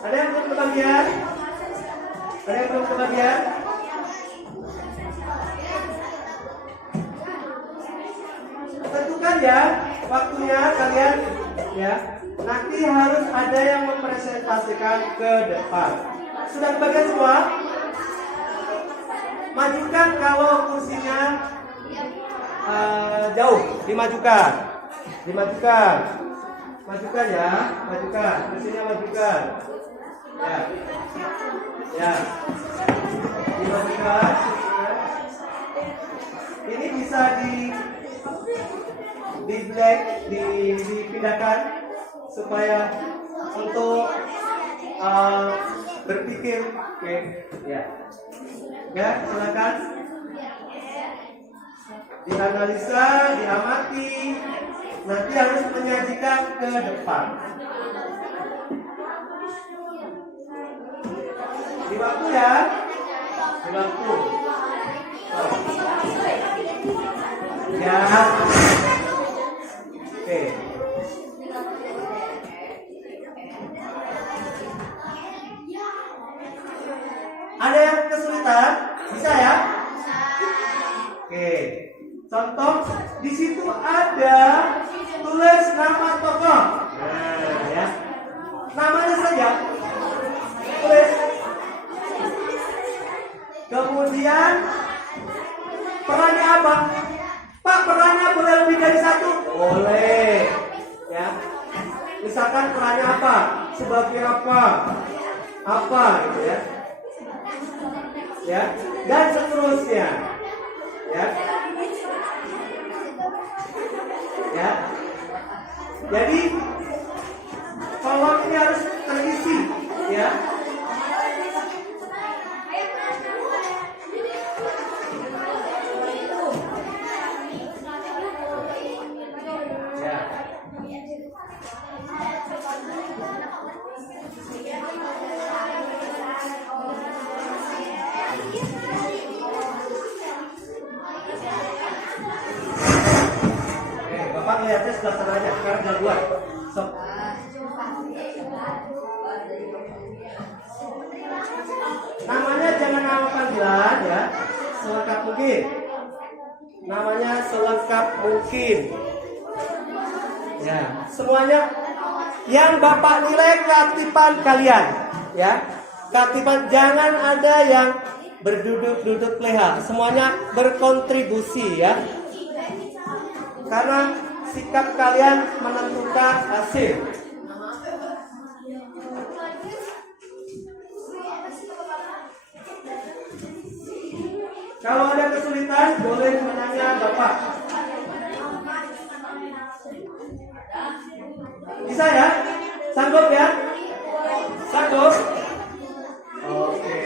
Ada yang belum kebagian? Ada yang belum kebagian? Tentukan ya waktunya kalian ya. Nanti harus ada yang mempresentasikan ke depan. Sudah kebagian semua? Majukan kalau kursinya jauh, dimajukan. Dimajukan. Majukan ya, majukan. Kursinya majukan. Ya. Ya. Dimajukan. Ini bisa di black dipindahkan supaya untuk berpikir. Oke, ya. Ya, silakan. Dianalisa, diamati. Nanti harus menyajikan ke depan. Di waktu ya. Di waktu. Oh. Ya. Oke. Ada yang kesulitan? Bisa ya? Oke. Contoh di situ ada tulis nama tokoh. Nah, ya. Namanya saja. Tulis. Kemudian perannya apa? Pak, perannya boleh lebih dari satu? Boleh. Ya. Misalkan perannya apa? Sebagai apa? Apa gitu ya. Ya, dan seterusnya. Ya. Ya. Jadi kolom ini harus terisi, ya. Bapak lihatnya sebelah sananya, sekarang jangan buat. Sok. Namanya jangan nama panggilan ya, selengkap mungkin. Namanya selengkap mungkin. Ya, semuanya yang Bapak nilai katipan kalian, ya. Katipan jangan ada yang berduduk-duduk leha, semuanya berkontribusi ya. Karena sikap kalian menentukan hasil. Kalau ada kesulitan boleh menanya Bapak. Bisa ya? Sanggup ya? Sanggup? Oke.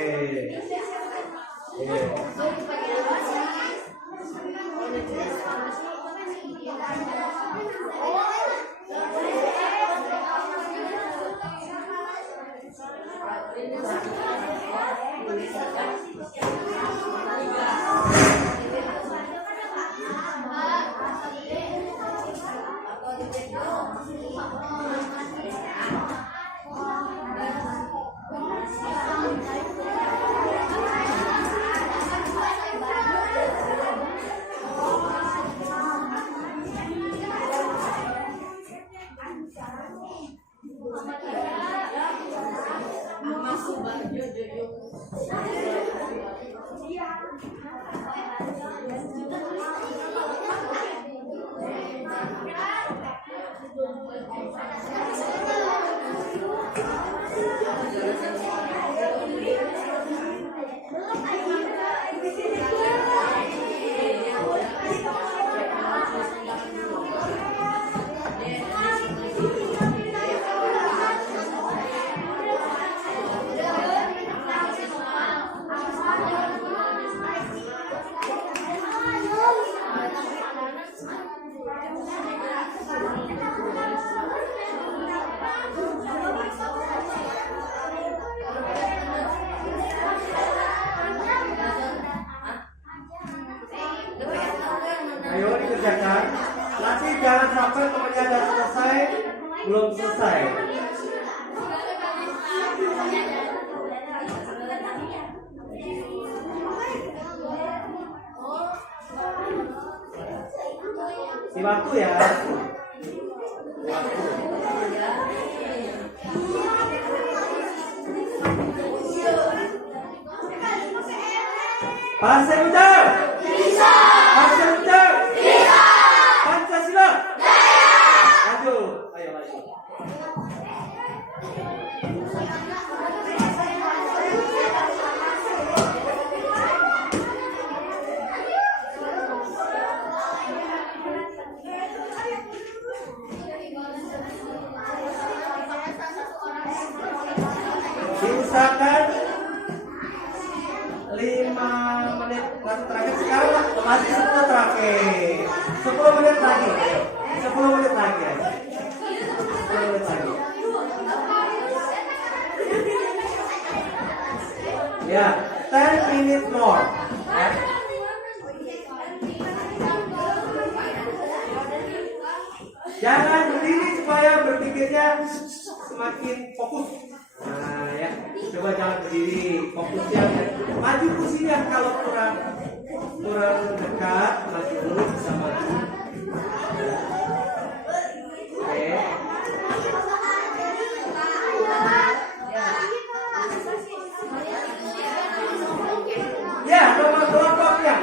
ya. Nanti jangan sampai temannya udah selesai belum selesai. Dibantu ya. Bahasa Indonesia bisa. Bahasa Indonesia bisa. Pancasila jaya. Maju. Ayo maju. Diusahakan 5 menit terakhir sekarang masih 10 terakhir. 10 menit lagi. 10 menit lagi. 10 menit lagi. Ya, 10 minutes more. Ya. Jangan berdiri supaya berpikirnya semakin fokus. Nah, ya, coba jangan berdiri, fokusnya maju kursinya. Kalau kurang dekat, maju dulu, bisa maju. Oke. Ya, nama kelompoknya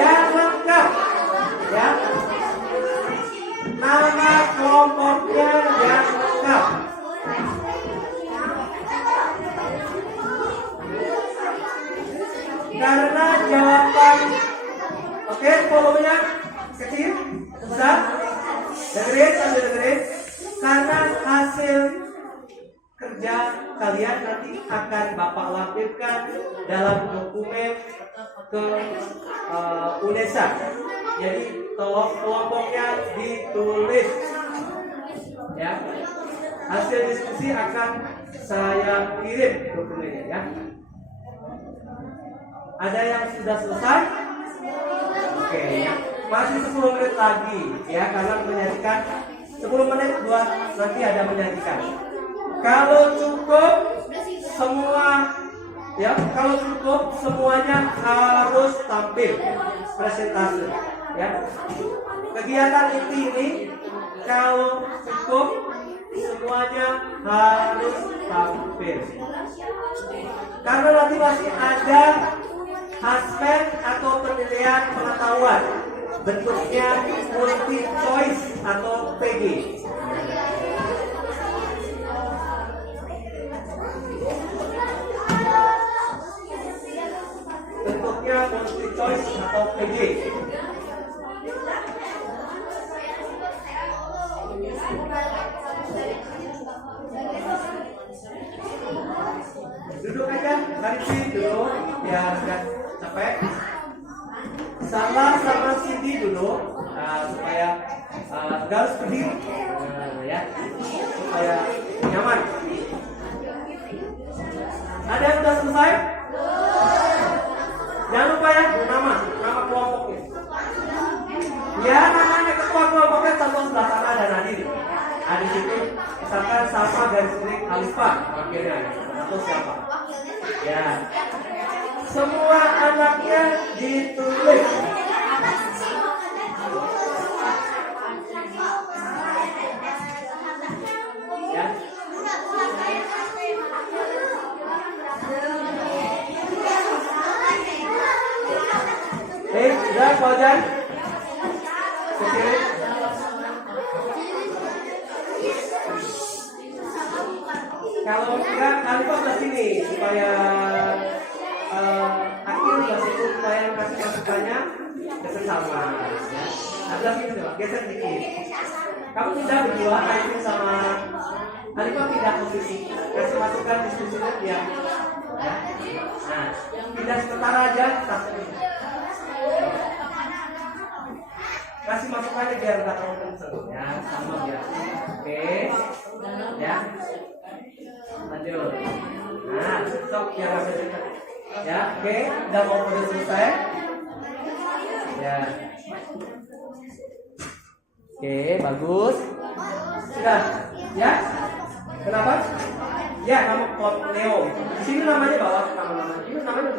yang lengkap. Ya, nama kelompoknya yang lengkap. Karena jawaban, oke, volume-nya kecil, besar, dengerin sambil dengerin. Karena hasil kerja kalian nanti akan Bapak lampirkan dalam dokumen ke UNESA. Jadi tolong kelompoknya ditulis. Ya, hasil diskusi akan saya kirim dokumennya ya. Ada yang sudah selesai? Oke, masih 10 menit lagi ya, karena menyajikan 10 menit buat nanti ada menyajikan. Kalau cukup semua ya, kalau cukup semuanya harus tampil presentasi ya. Kegiatan inti ini kalau cukup semuanya harus tampil. Karena nanti masih ada aspek atau penilaian pengetahuan, bentuknya multi choice atau PG. Bentuknya multi choice atau PG. Duduk aja, hari ini duduk biar nggak capek. Salah sama Cindy duduk supaya harus berdiri ya, supaya nyaman. Ada yang sudah selesai? Jangan lupa ya nama kelompoknya. Ya, namanya ketua kelompoknya contoh sebelah sana ada Nadir. Di situ misalkan sama garis miring Alifah wakilnya atau siapa? Ya, semua anaknya ditulis. Ya. Sudah Fauzan? Kecilin. Kalau enggak, Alifah ke sini supaya akhir nggak situ, supaya yang kasih masukannya bersama. Ya. Agak sini coba, geser dikit. Kamu tidak berdua, Alifah sama Alifah pindah posisi, kasih masukan diskusinya dia. Ya. Nah, pindah sementara aja, kasih masukannya biar nggak terlalu kenceng. Ya, sama biar. Oke, ya. Lanjut. Nah, sok biar nggak kenceng. Ya, oke, udah mau pada selesai. Ya. Oke, bagus. Sudah, ya? Kenapa? Ya, nama kelompok Neo. Di sini namanya bawah nama-nama. Ini namanya.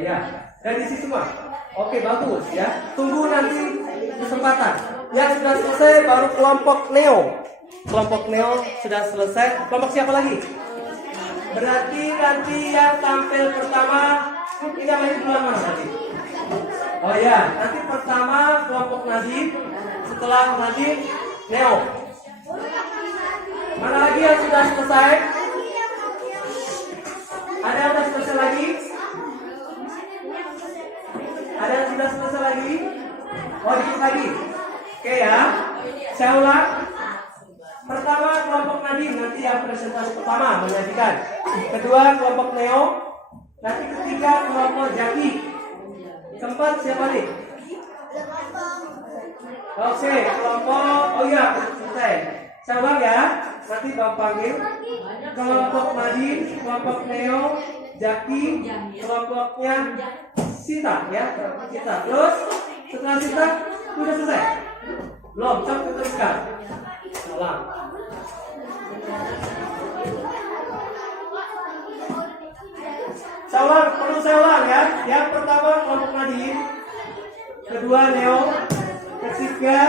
Ya, dan isi semua. Oke, bagus ya. Tunggu nanti kesempatan. Yang sudah selesai baru kelompok Neo. Kelompok Neo sudah selesai. Kelompok siapa lagi? Berarti nanti yang tampil pertama ini namanya bulan mana nanti? Oh ya, nanti pertama kelompok Nadim, setelah Nadim Neo. Mana lagi yang sudah selesai? Ada yang sudah selesai lagi? Ada yang sudah selesai lagi? Oh, dikit lagi. Oke ya, saya ulang. Pertama kelompok Nadim, nanti yang presentasi pertama menyajikan. Kedua kelompok Neo. Nanti ketiga kelompok Jaki. Keempat siapa nih? Oke, kelompok. Oh iya, selesai. Saya ulang ya. Nanti Bapak panggil. Kelompok Nadim, kelompok Neo, Jaki, kelompoknya Sinta ya. Sinta. Terus setelah Sinta sudah selesai. Belum, coba teruskan. Ulang. Saya ulang ya. Yang pertama kelompok Nadim, kedua Neo, ketiga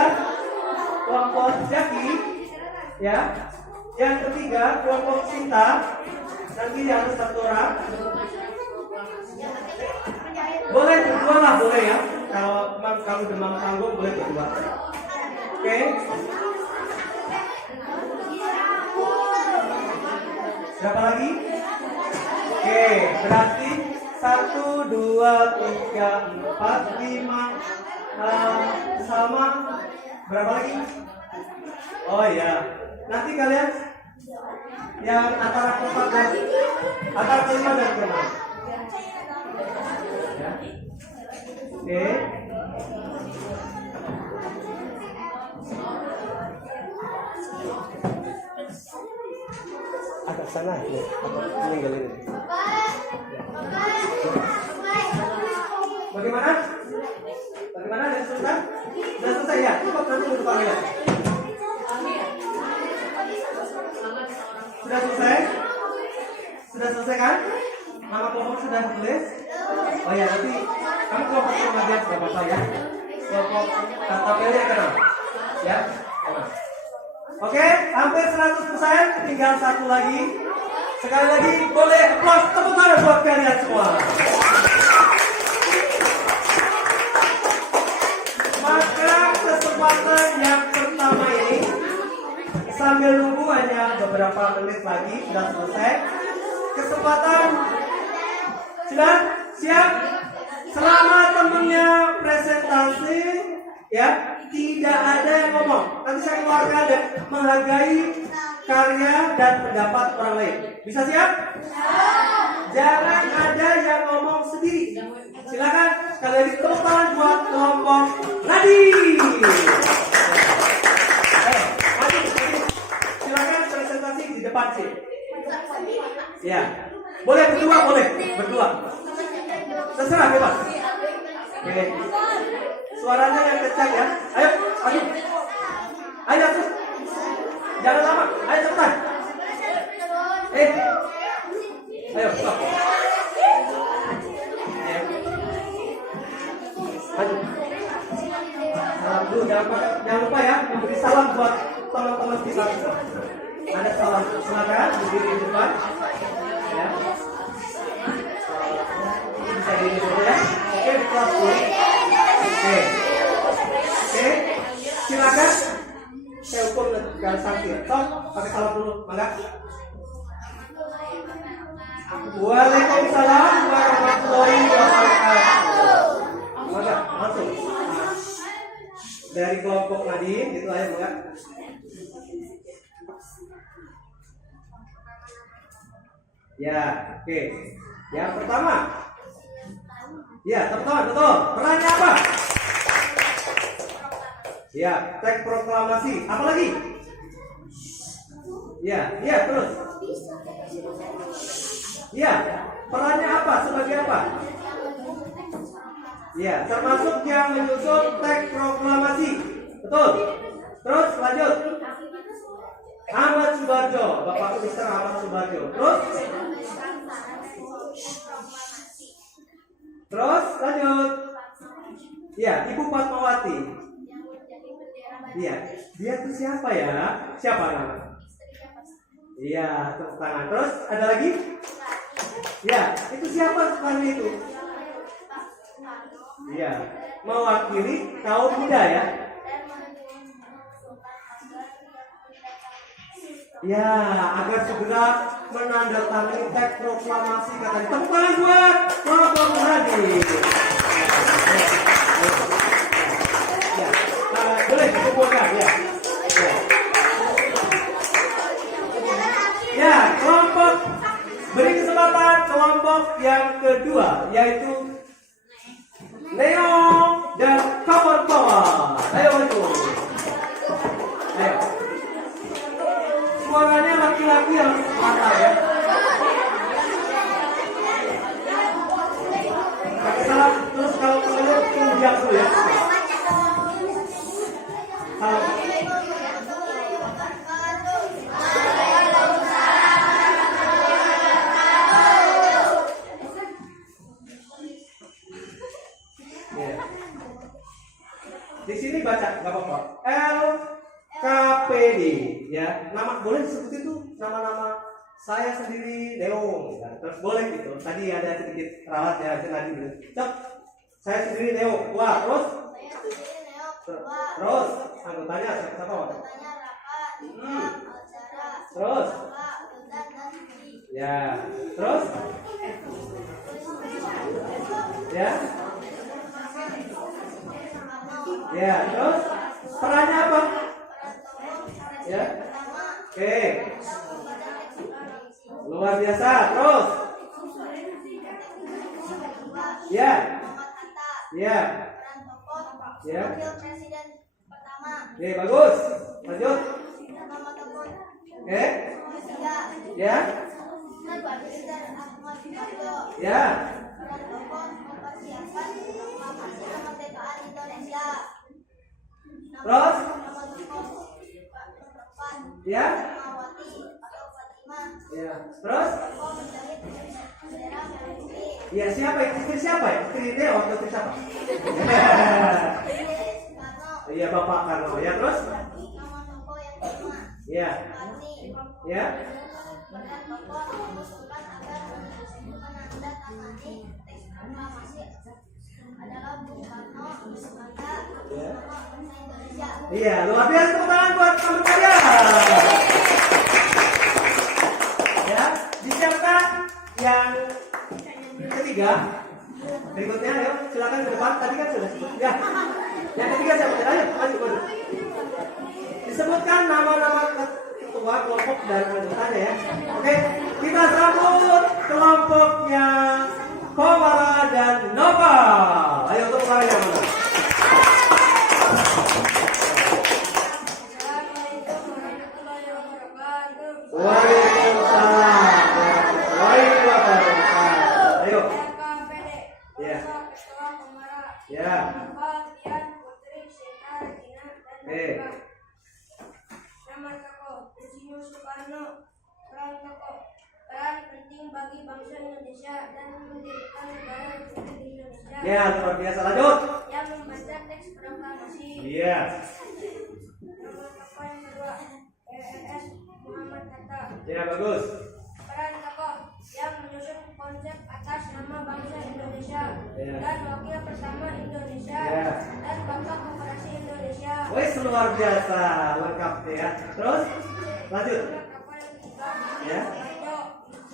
kelompok Jaki, ya. Yang ketiga kelompok Sinta. Nanti yang satu orang. Boleh berdua lah, boleh ya. Kalau demam panggung boleh berdua. Oke. Berapa lagi? Oke, berarti 1, 2, 3, 4, 5 sama. Berapa lagi? Oh ya, nanti kalian yang antara keempat dan antara kelima dan keenam. Ya. Oke. Agak sana ya, meninggalin. Bagaimana? Bagaimana dan selesai? Sudah selesai ya? Cukup nanti untuk panggilan. Sudah selesai? Sudah selesai kan? Nama kelompok sudah tulis? Oh ya, nanti kamu kelompok remaja sudah apa ya? Kelompok tabelnya kenal? Ya, kenal. Oke, hampir 100%, tinggal satu lagi. Sekali lagi boleh applause, tepuk tangan buat kalian semua. Maka kesempatan yang pertama ini sambil nunggu hanya beberapa menit lagi sudah selesai. Kesempatan sudah siap? Selama temennya presentasi, ya. Tidak ada yang ngomong. Nanti saya keluarkan dan menghargai karya dan pendapat orang lain. Bisa siap? Jangan ada yang ngomong sendiri. Silakan sekali lagi tepuk tangan buat kelompok Nadim. Maju. Silakan presentasi di depan sih. Ya, boleh berdua, boleh berdua. Terserah bebas. Oke. Suaranya yang kencang ya. Ayo, maju. Ayo, terus. Jangan lama. Ayo cepetan. Ayo, stop. Maju. Salam dulu, jangan lupa ya memberi salam buat teman-teman kita. Ada salam, silakan berdiri di depan. Ya. Bisa diri dulu ya. Oke, di kelas dulu. Oke, silakan. Saya hukum dan sanksi. Stop, pakai salam dulu, mangga. Waalaikumsalam warahmatullahi wabarakatuh. Mangga, langsung. Dari kelompok Nadim, itu aja mangga. Ya, oke. Yang pertama. Ya, teman-teman, betul. Perannya apa? Ya, teks proklamasi. Apa lagi? Ya, terus. Ya, perannya apa? Sebagai apa? Ya, termasuk yang menyusun teks proklamasi. Betul Betul. Terus lanjut. Ahmad Subarjo, Bapak Mister Ahmad Subarjo. Terus lanjut. Ya, Ibu Fatmawati. Iya, dia tuh siapa ya? Siapa namanya? Iya, tepuk tangan. Terus ada lagi? Ya, itu siapa Soekarno itu? Iya, mewakili kaum muda ya. Ya, agar segera menandatangani teks proklamasi katanya. Tepuk tangan buat Bapak Hadi. Ya, boleh dikumpulkan ya. Ya, kelompok beri kesempatan kelompok yang kedua yaitu Neo dan kawan-kawan. Ayo maju. Ayo. Suaranya laki-laki yang mantap ya. Salam terus kalau kalian tunjuk dulu ya. Halo. Di sini baca nggak apa-apa. LKPD ya. Nama boleh disebut itu nama-nama saya sendiri Neo. Ya. Terus boleh gitu. Tadi ada sedikit rawat ya tadi bilang. Cep. Saya sendiri Neo. Wah, terus? Terus anggotanya siapa? Terus? Ya. Terus? Ya. Ya, terus perannya apa? Ya. Oke. Luar biasa. Terus? Ya. Ya. Ya. Oke, bagus. Lanjut. Oke. Ya. Ya. Terus? Ya. Ya. Terus? Ya, siapa itu? Istri siapa ya? Istri Neo atau istri siapa? Iya, Bapak Karno. Ya, terus? Ya. Ya. Iya, luar biasa, tepuk tangan buat teman saya. Ya, disiapkan yang ketiga. Berikutnya, ayo silakan ke depan. Tadi kan sudah sebut. Ya, yang ketiga siapa? Ayo, maju. Disebutkan nama-nama ketua kelompok dan anggotanya ya. Oke, kita sambut kelompoknya Komara dan Nova. Ayo tepuk tangan yang mana? Waalaikumsalam. Waalaikumsalam. Ayo. Ya. Ya. Nama tokoh Insinyur Soekarno. Peran penting bagi bangsa Indonesia dan mendirikan negara Republik Indonesia. Ya, luar biasa. Lanjut. Yang membaca teks proklamasi. Iya. Nama tokoh yang kedua RRS Muhammad Hatta. Ya, bagus. Peran tokoh yang menyusun konsep atas nama bangsa Indonesia Ya. dan wakil pertama Indonesia Ya. dan Bapak Koperasi Indonesia. Wih, luar biasa, lengkap ya. Terus lanjut. Nama tokoh yang ketiga Ya. Soeharto.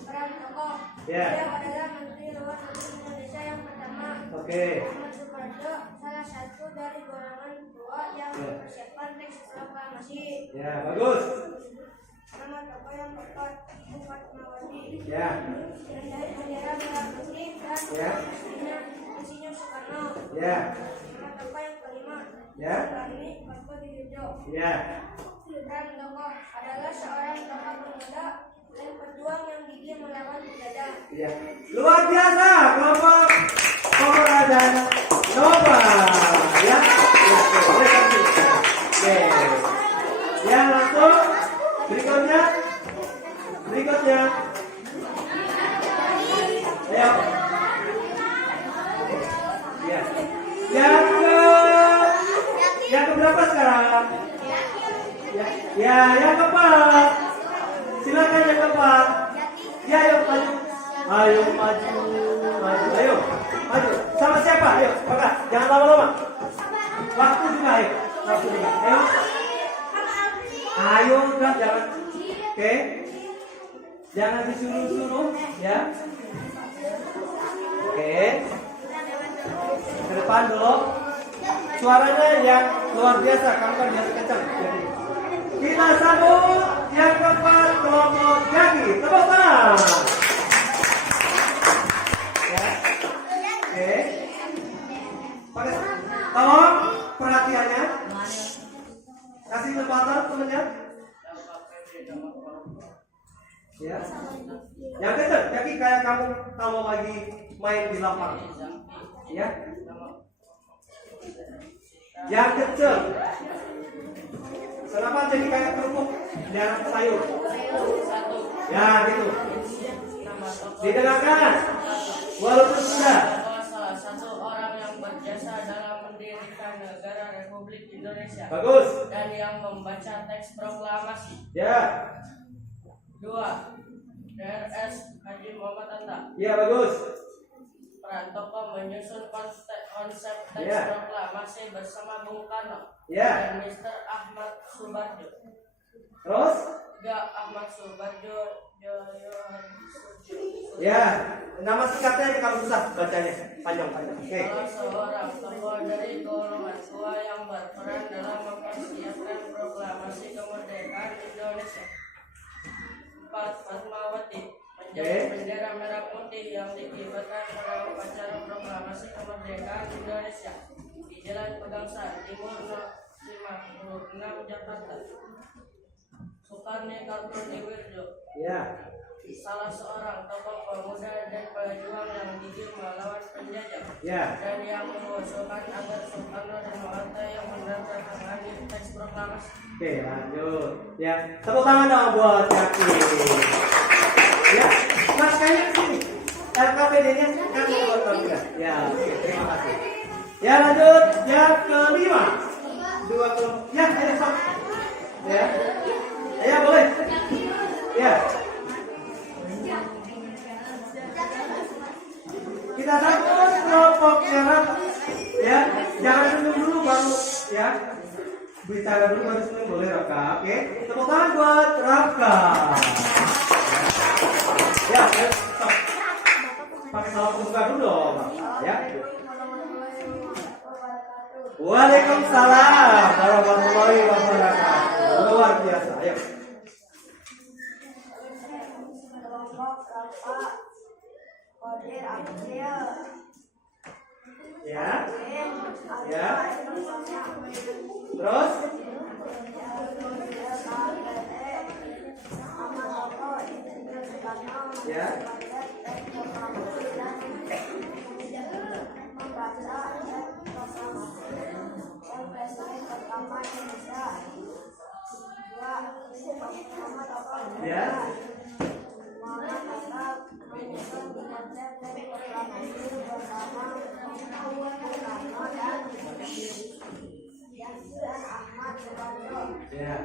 Peran tokoh Ya. beliau adalah Menteri Luar Negeri Indonesia yang pertama. Oke. Ahmad Soeharto salah satu dari golongan tua yang Ya. mempersiapkan teks proklamasi. Ya, bagus. Nama tokoh yang keempat Ibu Fatmawati. Ya. Menjahit bendera merah putih dan Ya. Insinyur Soekarno. Ya. Nama tokoh yang kelima Ya. Karni Fatwa Dijo. Ya. Dan tokoh adalah seorang tokoh pemuda dan pejuang yang gigih melawan penjajah. Ya. Luar biasa kelompok Komara dan Nova. Ya. Boleh kasih. berapa sekarang? Ya, yang keempat. Silakan yang keempat. Ya, ayo maju. Ayo maju. Ayo, maju. Sama siapa? Ayo, kakak. Jangan lama-lama. Waktu juga, ayo. Waktu juga. Ayo. Ayo, udah jangan. Oke. Jangan disuruh-suruh, ya. Oke. Ke depan dulu. Suaranya yang luar biasa, kamu kan biasa kencang. Jadi, kita sambut yang keempat kelompok Jaki. Tepuk tangan. Ya. Oke. Tolong perhatiannya. Kasih kesempatan temennya. Ya. Yang kencang, Jaki kayak kamu kalau lagi main di lapangan. Ya. Yang kecil. Kenapa jadi kayak kerupuk darah sayur? Ya gitu. Didengarkan. Walaupun sudah. Salah satu orang yang berjasa dalam mendirikan negara Republik Indonesia. Bagus. Dan yang membaca teks proklamasi. Ya. 2. DRS Haji Muhammad Hatta. Ya bagus. Peran tokoh menyusun konsep teks Ya. proklamasi bersama Bung Karno Ya. dan Mr. Ahmad Subarjo. Terus? 3. Ahmad Subarjo. Ya. Nama singkatnya ini kalau susah bacanya panjang-panjang. Oke. Salah seorang tokoh dari golongan tua yang berperan dalam mempersiapkan proklamasi kemerdekaan Indonesia. 4. Fatmawati menjadi bendera merah putih yang dikibarkan pada upacara proklamasi kemerdekaan Indonesia di Jalan Pegangsaan Timur 56 Jakarta. Soekarno Kartodewirdjo, Ya. salah seorang tokoh pemuda dan pejuang yang gigih melawan penjajah Ya. dan yang mengusulkan agar Soekarno dan Hatta yang menandatangani teks proklamasi. Oke, lanjut. Ya, tepuk tangan dong buat Jaki. Ya, Mas kayaknya sini. RKPD-nya kan buat kamu ya. Ya, oke, terima kasih. Ya, lanjut yang kelima. 2 kelompok. Ya, ayo stop. Ya. Ya, boleh. Ya. Kita sambut kelompok merah. Ya, jangan senyum dulu baru ya. Bicara dulu baru senyum, boleh Raka. Oke, tepuk tangan buat Raka. Ya, stop. Pakai salam pembuka dulu dong. Ya. Waalaikumsalam warahmatullahi wabarakatuh. Luar biasa. Ayo. Kelompok Bapak Kodir Abdil. Ya. Ya. Terus? Ya. Ya. Ya.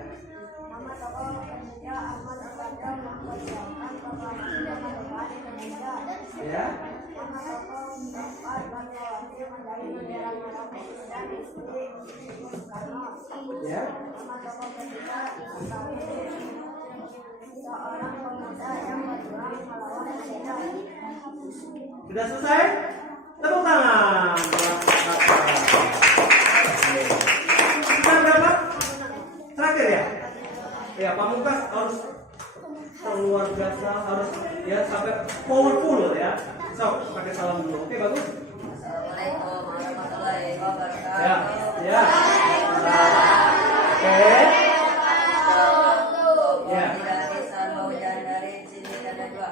Nama tokoh pemuda Ahmad Subarjo memperjuangkan proklamasi kemerdekaan Indonesia. Ya. Nama tokoh Bapak Fatmawati menjadi bendera merah putih dan diikuti Soekarno. Ya. Nama tokoh ketiga Ibu Kartini, seorang pemuda yang berjuang melawan penjajah. Sudah selesai? Tepuk tangan. Kita berapa? Terakhir ya? Ya, Pamungkas harus luar biasa, harus ya sampai powerful ya. So, pakai salam dulu. Oke, bagus. Assalamualaikum warahmatullahi wabarakatuh. Ya, ya. Oke. Ya. Tidak bisa hujan dari sini dan dua.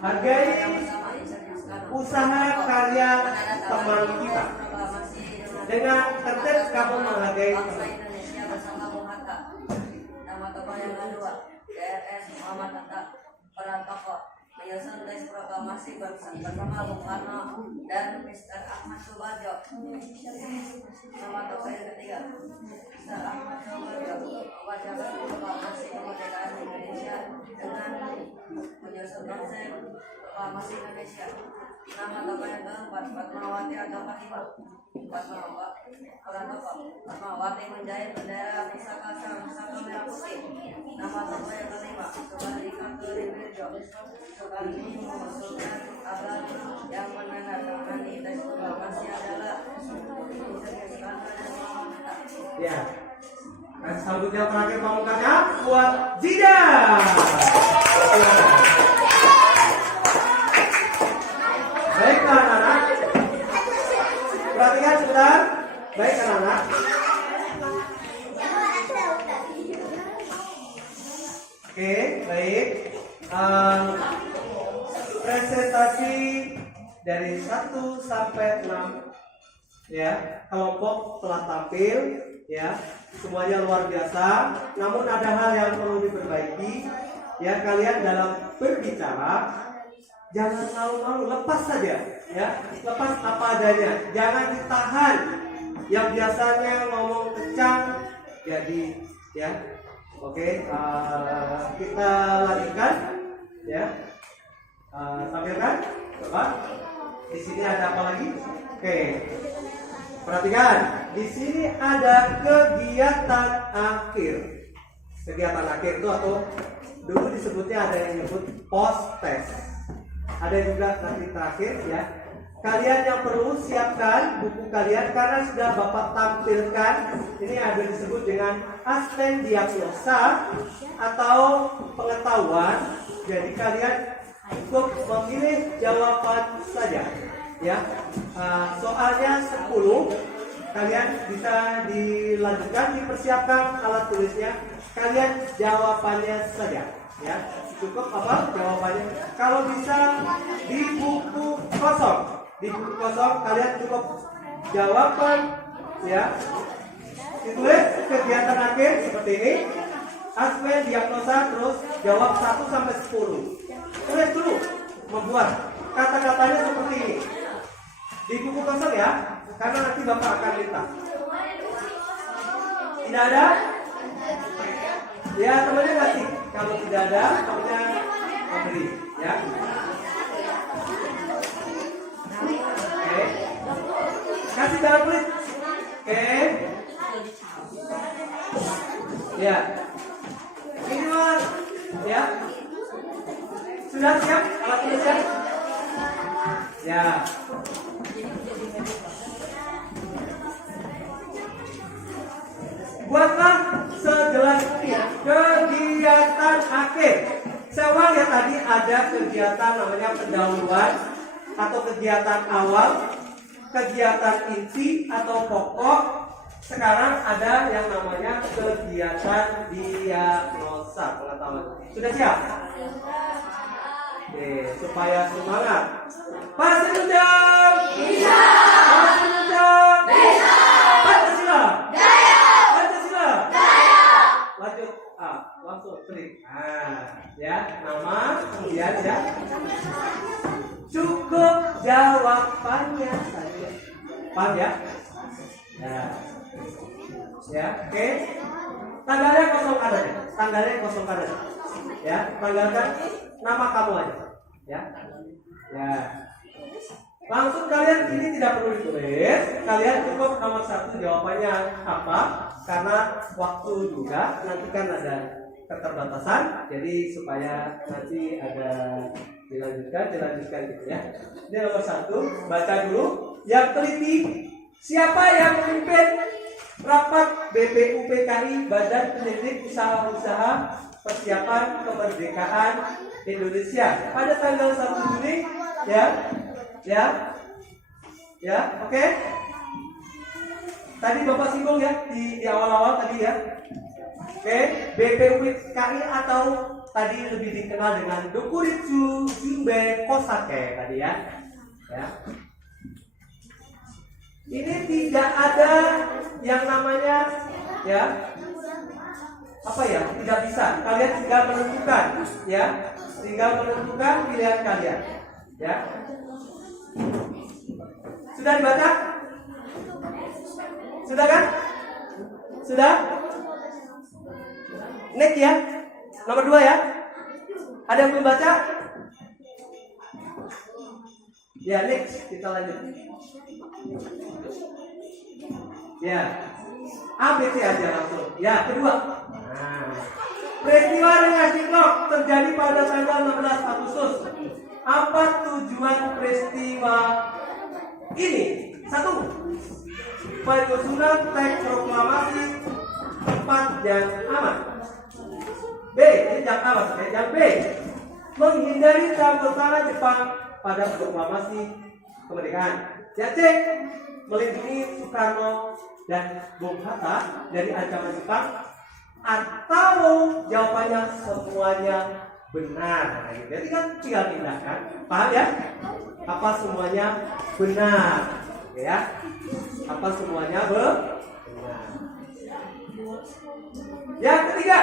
Hargai usaha karya teman kita. Dengan tertib kamu menghargai bangsa Indonesia bersama Bung Hatta. Nama tokoh yang kedua, DRS Muhammad Hatta. Peran tokoh menyusun teks proklamasi bersama Bung Karno dan Mr. Ahmad Subarjo. Nama tokoh yang ketiga, Mr. Ahmad Subarjo, upacara proklamasi kemerdekaan Indonesia dengan menyusun konsep proklamasi Indonesia. Nama tokoh yang keempat, Fatmawati Agapatima. Fatmawati menjahit bendera pusaka merah putih. Nama tokoh yang kelima, Soekarni Kartini. Soekarni mengusulkan agar yang menandatangani teks proklamasi adalah Ya. Dan selanjutnya terakhir pamungkasnya buat Zida. Baik anak-anak. Perhatikan sebentar. Baik anak-anak. Oke, baik. Presentasi dari 1 sampai 6 ya, kelompok telah tampil ya, semuanya luar biasa. Namun ada hal yang perlu diperbaiki ya. Kalian dalam berbicara jangan malu-malu, lepas saja ya, lepas apa adanya, jangan ditahan. Yang biasanya ngomong kencang jadi ya. Oke, kita lanjutkan ya. Tampilkan, coba. Di sini ada apa lagi? Oke, perhatikan. Di sini ada kegiatan akhir. Kegiatan akhir itu atau dulu disebutnya ada yang nyebut post test. Ada juga nanti terakhir ya. Kalian yang perlu siapkan buku kalian karena sudah Bapak tampilkan. Ini ada disebut dengan aspen diagnosa atau pengetahuan. Jadi kalian cukup memilih jawaban saja ya. Soalnya 10. Kalian bisa dilanjutkan, dipersiapkan alat tulisnya. Kalian jawabannya saja ya. Cukup apa jawabannya? Kalau bisa di buku kosong. Di buku kosong kalian cukup jawaban ya. Ditulis kegiatan akhir seperti ini. Aspen diagnosa, terus jawab 1 sampai 10. Tulis dulu, membuat kata-katanya seperti ini di buku kosong ya, karena nanti Bapak akan minta. Tidak ada? Ya temannya kasih. Kalau tidak ada, temannya memberi ya. Oke. Kasih jangan pelit. Oke. Ya. Ini mas, ya. Sudah siap alat tulisnya? Ya. Buatlah sejelas mungkin kegiatan akhir. Saya ulang ya, tadi ada kegiatan namanya pendahuluan atau kegiatan awal, kegiatan inti atau pokok. Sekarang ada yang namanya kegiatan diagnosa pengetahuan. Sudah siap? Oke, supaya semangat. Pancasila. Bisa. Pancasila. Bisa. Pancasila. Jaya. Pancasila. Jaya. Lanjut. Langsung klik. Ya, nama, kemudian ya. Cukup jawabannya saja. Paham ya? Ya, oke. Tanggalnya kosong kanan. Tanggalnya kosong kanan. Ya, tanggalkan nama kamu aja. Ya. Ya. Langsung kalian ini tidak perlu ditulis. Kalian cukup nomor 1 jawabannya apa? Karena waktu juga nanti kan ada keterbatasan. Jadi supaya nanti ada dilanjutkan gitu ya. Ini nomor 1, baca dulu. Yang teliti, siapa yang memimpin rapat BPUPKI Badan Penyelidik Usaha-Usaha Persiapan Kemerdekaan Indonesia pada tanggal 1 Juni ya, oke. Tadi Bapak singgung ya di awal-awal tadi ya. Oke, BPUPKI atau tadi lebih dikenal dengan Dokuritsu Junbe Kosake tadi ya. Ya. Ini tidak ada yang namanya ya apa ya, tidak bisa. Kalian tinggal menentukan ya tinggal menentukan pilihan kalian. Ya. Sudah dibaca? Sudah kan? Sudah? Next ya. Nomor 2 ya. Ada yang belum baca? Ya, next kita lanjut. Ya. ABC aja langsung. Ya, kedua. Nah. Peristiwa dengan Siklop terjadi pada tanggal 16 Agustus. Apa tujuan peristiwa ini? 1. Penyusunan teks proklamasi tempat yang aman. B. Ini yang aman. Yang B. Menghindari campur tangan Jepang pada proklamasi kemerdekaan. Yang C. Melindungi Soekarno dan Bung Hatta dari ancaman Jepang. Atau jawabannya semuanya benar. Jadi kan tinggal pindahkan. Paham ya? Apa semuanya benar? Ya. Apa semuanya benar? Yang ketiga,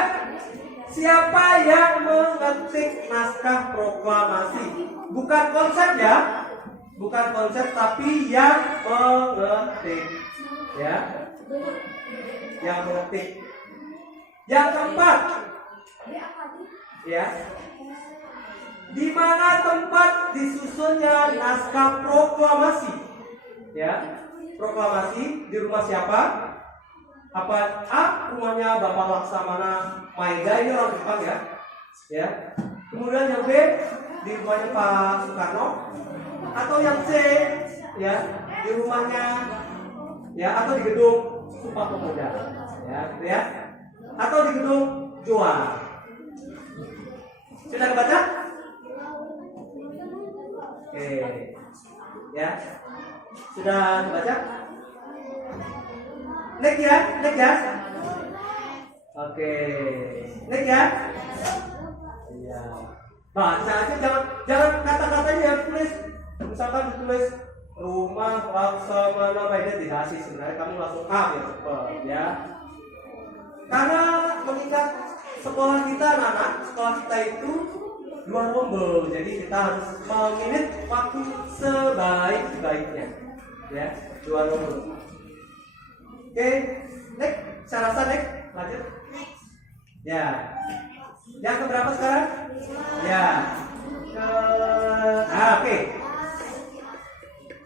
siapa yang mengetik naskah proklamasi? Bukan konsep ya. Bukan konsep tapi yang mengetik. Ya. Yang mengetik. Yang keempat, ya, di mana tempat disusunnya naskah proklamasi? Ya, proklamasi di rumah siapa? Apa A? Rumahnya Bapak Laksamana Maeda, ini orang Jepang ya. Ya. Kemudian yang B di rumahnya Pak Soekarno, atau yang C ya di rumahnya ya atau di gedung Sumpah Pemuda, ya, gitu ya. Atau di gedung Joa. Sudah dibaca? Oke. Ya. Sudah dibaca? Next ya, next ya. Oke. Next ya. Iya. Baca aja, jangan kata-katanya yang tulis. Misalkan ditulis rumah Laksamana Maeda tidak sih, sebenarnya kamu langsung A ya. Karena mengingat sekolah kita anak-anak, sekolah kita itu luar rombel, jadi kita harus meminit waktu sebaik-baiknya, ya, luar rombel. Oke, next, saya rasa next, lanjut. Ya, yang keberapa sekarang? Ya, oke.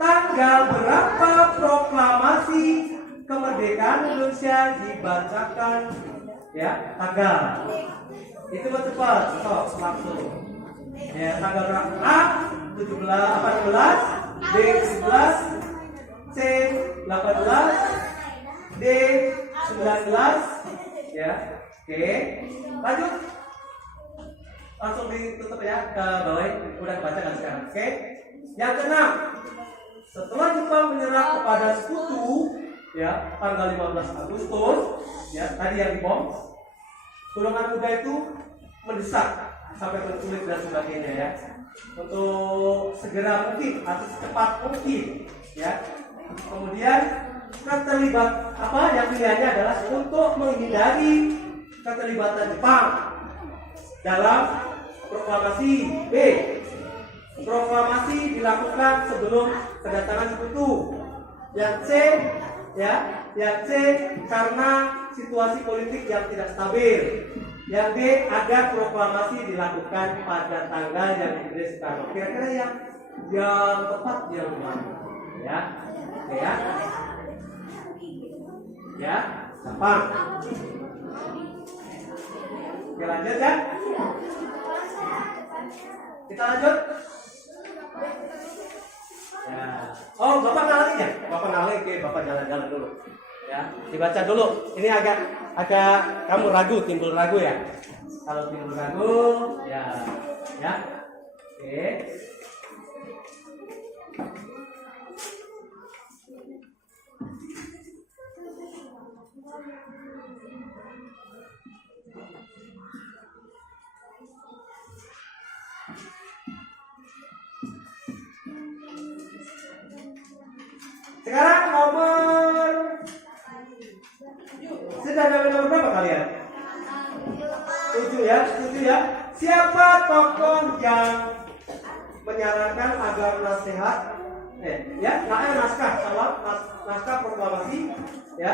Tanggal berapa proklamasi kemerdekaan Indonesia dibacakan? Ya, tanggal. Itu mah cepat, stop, langsung. Ya, tanggal berapa? A 18, B 17, C 18, D 19. Ya, oke. Lanjut. Langsung ditutup ya ke bawah. Udah baca kan sekarang? Oke. Yang keenam. Setelah Jepang menyerah kepada sekutu, ya, tanggal 15 Agustus, ya, tadi yang dibom, golongan muda itu mendesak sampai menculik dan sebagainya, ya, untuk segera mungkin atau secepat mungkin, ya. Kemudian keterlibat yang pilihannya adalah untuk menghindari keterlibatan Jepang dalam proklamasi. B. Proklamasi dilakukan sebelum kedatangan sekutu. Yang C, ya, yang C karena situasi politik yang tidak stabil. Yang D, agar proklamasi dilakukan pada tanggal yang dipilih Soekarno. Kira-kira yang tepat yang mana? Ya, oke ya. Ya, gampang. Oke, lanjut ya. Kita lanjut. Ya. Oh, Bapak nalin ya? Bapak nalin, oke, Bapak jalan-jalan dulu. Ya, dibaca dulu. Ini agak kamu ragu, timbul ragu ya. Kalau timbul ragu, ya. Oke. Sekarang sudah ada nomor berapa kalian? 7 ya, 7 ya. Siapa tokoh yang menyarankan agar nasihat naskah proklamasi ya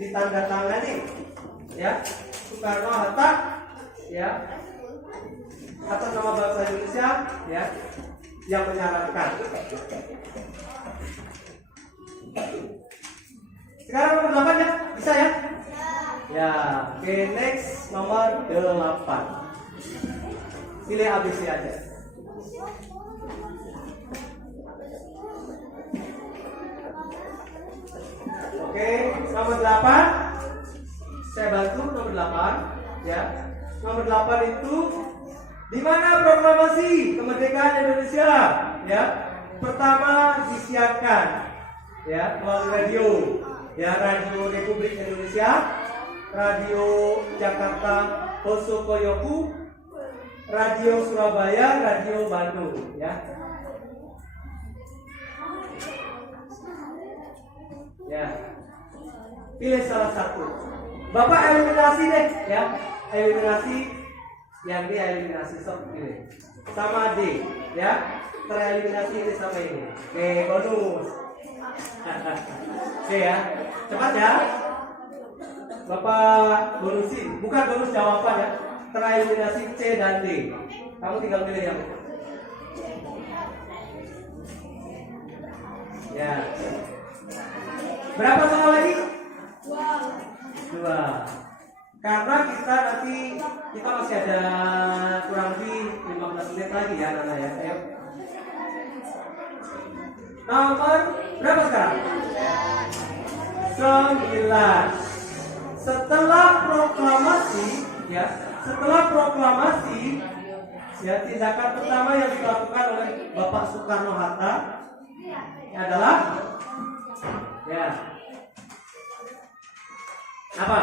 ditandatangani ya Soekarno Hatta ya atas nama bangsa Indonesia ya yang menyarankan. Sekarang nomor 8 ya, bisa ya? Ya, oke, next nomor 8. Pilih ABC aja. Oke, nomor 8. Saya bantu nomor 8 ya. Nomor 8 itu di mana proklamasi kemerdekaan Indonesia ya pertama disiarkan ya melalui radio ya, Radio Republik Indonesia, Radio Jakarta Hosokoyoku, Radio Surabaya, Radio Bandung ya. Ya. Pilih salah satu. Bapak eliminasi deh ya. Eliminasi yang D eliminasi sok pilih. Sama D ya. Tereliminasi ini sama ini. Oke, bonus. Oke ya. Cepat ya. Bapak bonusin, bukan bonus jawaban ya. Tereliminasi C dan D. Kamu tinggal pilih yang ya. Berapa soal lagi? 2. Karena kita masih ada kurang lebih 15 menit lagi ya Nana ya. Ayo. Nomor berapa sekarang? 9. Setelah proklamasi ya tindakan pertama yang dilakukan oleh Bapak Soekarno Hatta adalah ya apa?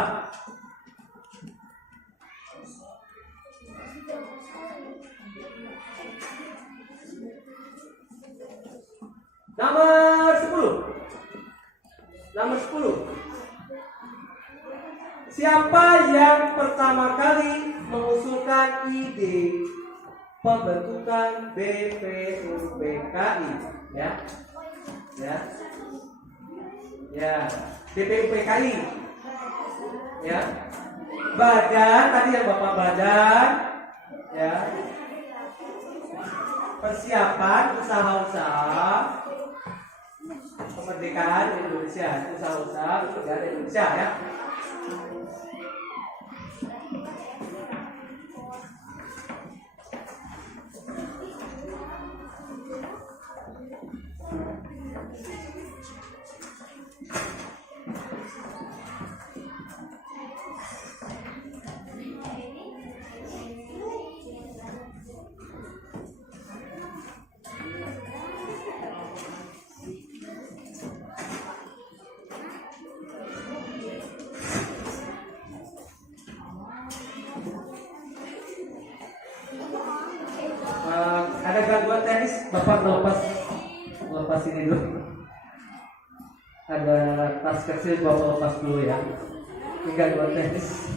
Nomor 10. Siapa yang pertama kali mengusulkan ide pembentukan BPUPKI? Ya, BPUPKI. Ya. Badan tadi yang Bapak badan ya. Persiapan usaha-usaha kemerdekaan Indonesia, usaha-usaha kemerdekaan Indonesia ya. Ada gangguan teknis, Bapak melepas ini dulu. Ada tas kecil, Bapak lepas dulu ya. Ini gangguan teknis.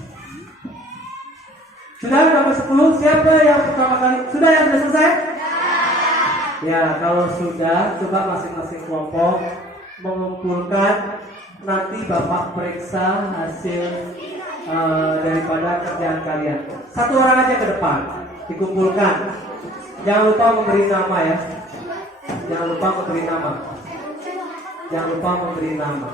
Sudah nomor 10, siapa yang pertama kali? Sudah yang sudah selesai? Ya, kalau sudah, coba masing-masing kelompok mengumpulkan. Nanti Bapak periksa hasil daripada kerjaan kalian. Satu orang aja ke depan, dikumpulkan. Jangan lupa memberi nama ya. Jangan lupa memberi nama. Jangan lupa memberi nama.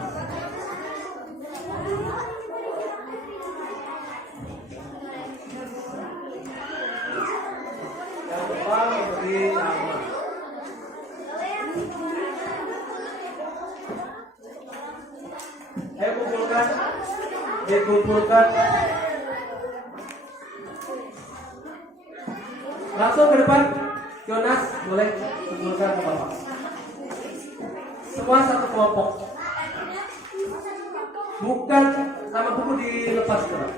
Jangan lupa memberi nama. Ayo kumpulkan. Dikumpulkan. Langsung ke depan. Jonas, boleh kumpulkan ke Bapak. Semua satu kelompok. Bukan sama buku dilepas Bapak.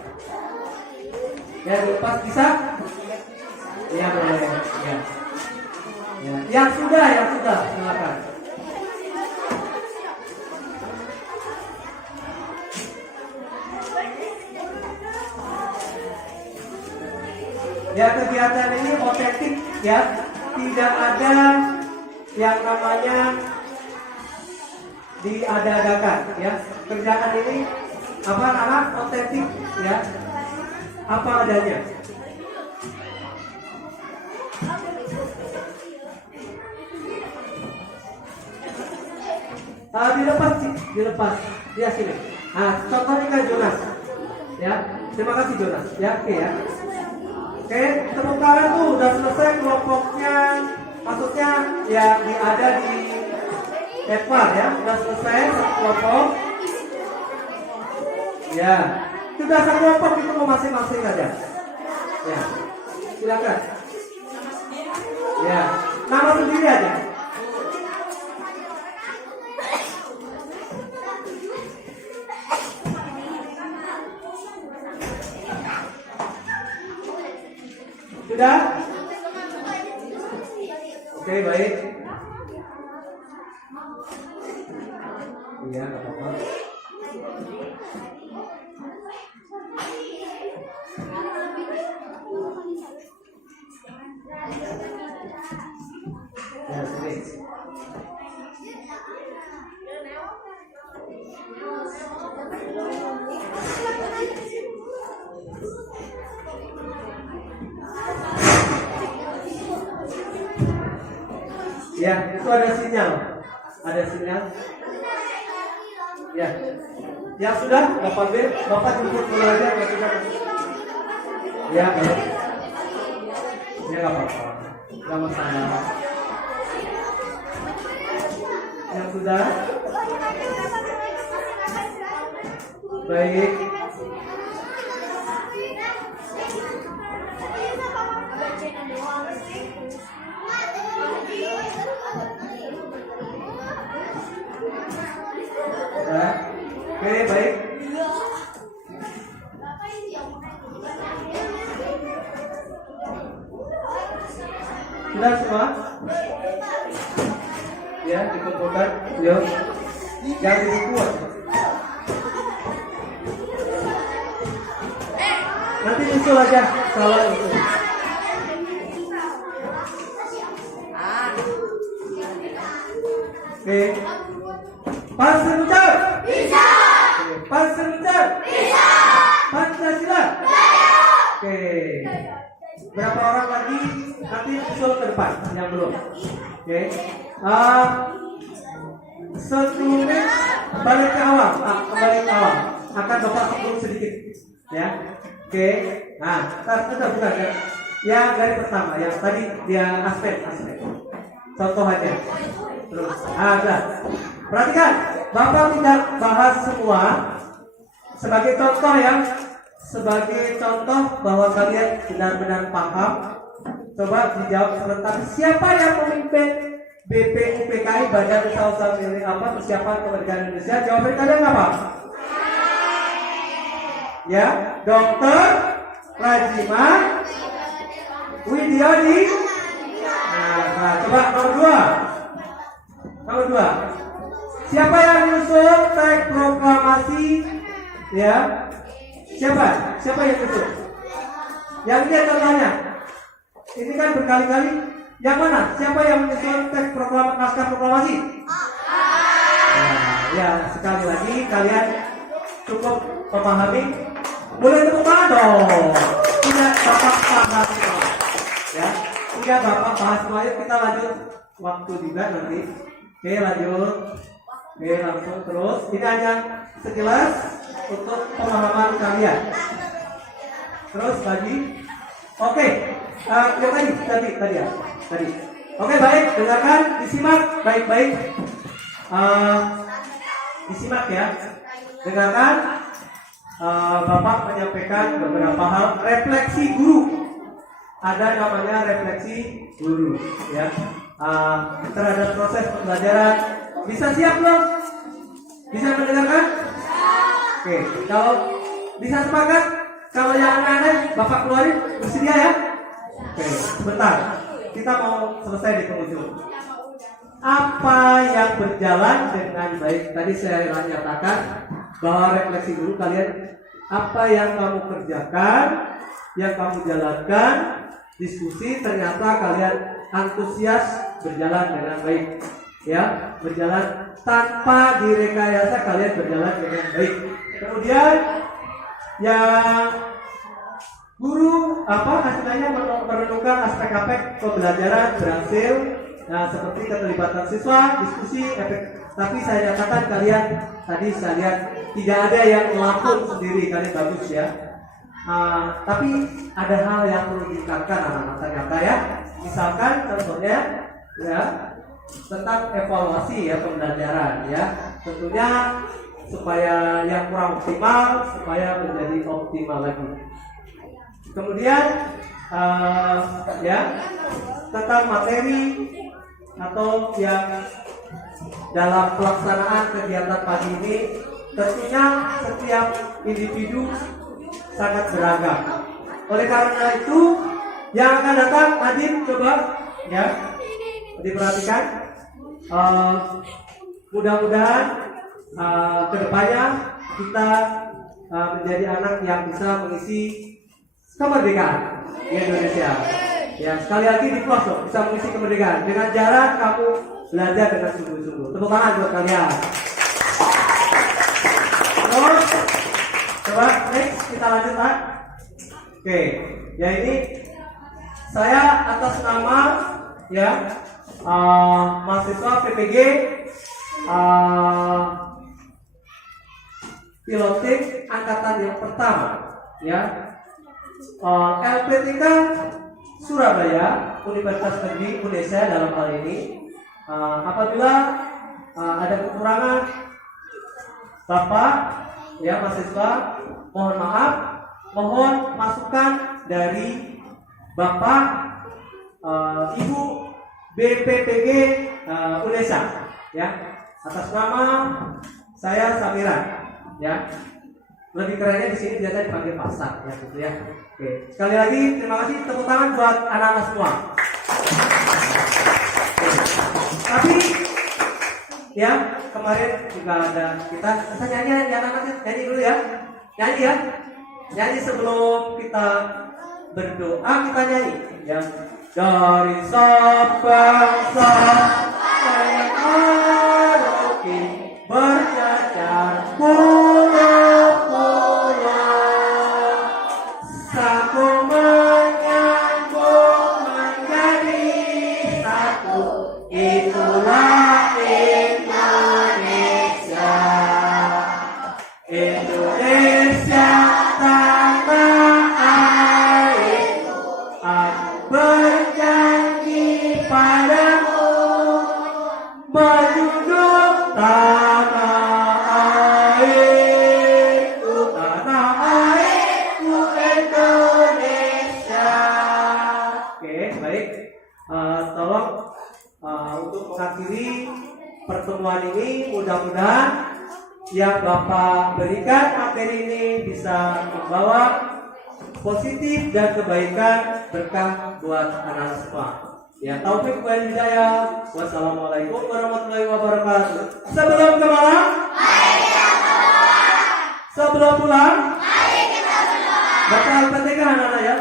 Ya, dilepas bisa? Ya, boleh. Ya. Ya. Yang sudah, silakan. Ya, kegiatan ini otentik ya, tidak ada yang namanya diada-adakan ya. Kerjaan ini apa anak otentik ya, apa adanya. Dilepas ya sini. Contohnya kan Jonas ya. Terima kasih Jonas ya. Oke ya. Oke, tepuk tangan tuh udah selesai kelompoknya, maksudnya ya ada di Edward ya, udah selesai satu kelompok. Ya, sudah satu kelompok itu mau masing-masing aja. Ya, silakan. Ya, nama sendiri aja. Sudah? Oke, baik. Iya, nggak apa-apa. Ya, sini. Ya, itu ada sinyal. Ada sinyal. Ya. Ya sudah, Bapak B, Bapak jemput dulu aja ya sudah. Ya, baik. Ya enggak apa-apa. Enggak masalah. Yang sudah? Baik. Ya. Oke, baik. Sudah semua? Ya, dikumpulkan. Yuk. Jangan dibuat. Nanti usul aja salah itu. Oke. Pas sebentar. Bisa. Pas sebentar. Bisa. Pancasila. Oke. Berapa orang lagi? Nanti usul ke depan yang belum. Oke. 1 menit balik ke awal. Kembali ke awal. Akan Bapak sebelum sedikit. Ya. Oke. Nah, bukan ya. Yang dari pertama, yang tadi dia aspek. Contoh aja. Terus. Udah. Perhatikan, Bapak tidak bahas semua sebagai contoh bahwa kalian benar-benar paham. Coba dijawab serentak. Siapa yang memimpin BPUPKI Badan Usaha Milik Persiapan Kemerdekaan Indonesia? Jawabannya kalian apa? Ya, Dr. Rajima Widyodi. Nah, coba nomor 2. Siapa yang menyusun teks proklamasi? Ya, siapa yang menyusun? Yang ini contohnya. Ini kan berkali-kali. Yang mana? Siapa yang menyusun teks naskah proklamasi? Ya, sekali lagi kalian cukup memahami. Boleh tepuk tangan dong. Tidak Bapak bahas semua. Ya, tidak Bapak bahas semua. Kita lanjut waktu juga nanti. Oke, lanjut. Oke, langsung terus. Ini hanya sekilas untuk pemahaman kalian. Terus lagi. Oke. Yang tadi ya. Oke, baik. Dengarkan, disimak baik-baik. Disimak ya. Dengarkan. Bapak menyampaikan beberapa hal refleksi guru. Ada namanya refleksi guru, ya. Terhadap proses pembelajaran. Bisa siap belum? Bisa mendengarkan? Oke, kalau bisa sepakat, kalau yang aneh-aneh Bapak keluarin, bersedia ya? Oke, sebentar. Kita mau selesai di penghujung. Apa yang berjalan dengan baik? Tadi saya nyatakan bahwa refleksi dulu kalian apa yang kamu kerjakan, yang kamu jalankan diskusi, ternyata kalian antusias berjalan dengan baik, ya, berjalan tanpa direkayasa, kalian berjalan dengan baik. Kemudian yang guru hasilnya menemukan aspek-aspek pembelajaran berhasil. Nah, seperti keterlibatan siswa, diskusi, efek. Tapi saya nyatakan kalian tadi saya lihat tidak ada yang melapun sendiri, kalian bagus ya. Tapi ada hal yang perlu ditingkatkan anak-anak ternyata ya. Misalkan contohnya ya tentang evaluasi ya pembelajaran ya. Tentunya supaya yang kurang optimal supaya menjadi optimal lagi. Kemudian ya tentang materi atau yang dalam pelaksanaan kegiatan pagi ini, tentunya setiap individu sangat beragam. Oleh karena itu, yang akan datang Adin coba ya diperhatikan. Mudah-mudahan kedepannya kita menjadi anak yang bisa mengisi kemerdekaan di Indonesia. Ya, sekali lagi di close loh, bisa mengisi kemerdekaan dengan cara kamu belajar dengan sungguh-sungguh. Tepuk tangan buat kalian. Terus, coba next kita lanjut Pak. Oke, ya ini saya atas nama ya mahasiswa PPG pilotik angkatan yang pertama ya. LPTK Surabaya Universitas Negeri Indonesia dalam hal ini apabila ada kekurangan Bapak ya mahasiswa mohon maaf, mohon masukan dari Bapak Ibu BPPG Indonesia ya, atas nama saya Samira ya. Lebih kerennya di sini biasa dipanggil pasar ya gitu ya. Oke, sekali lagi terima kasih, tepuk tangan buat anak-anak semua. Tapi ya kemarin juga ada kita nyanyi ya anak-anak, nyanyi dulu ya, nyanyi sebelum kita berdoa, kita nyanyi ya. Dari sebangsa yang Aroki berjajar pulau-pulau, saku menyambung menjadi satu, itulah Indonesia. Indonesia tanah airku, aku berjanji padamu menjunjung tanah airku Indonesia. Oke, baik. Tolong untuk mengakhiri pertemuan ini, mudah-mudahan yang Bapak berikan materi ini bisa membawa positif dan kebaikan berkah buat anak-anak semua. Ya, taufik wal hidayah. Wassalamualaikum warahmatullahi wabarakatuh. Sebelum ke mana? Sebelum pulang? Baca Al-Fatihah anak-anak ya.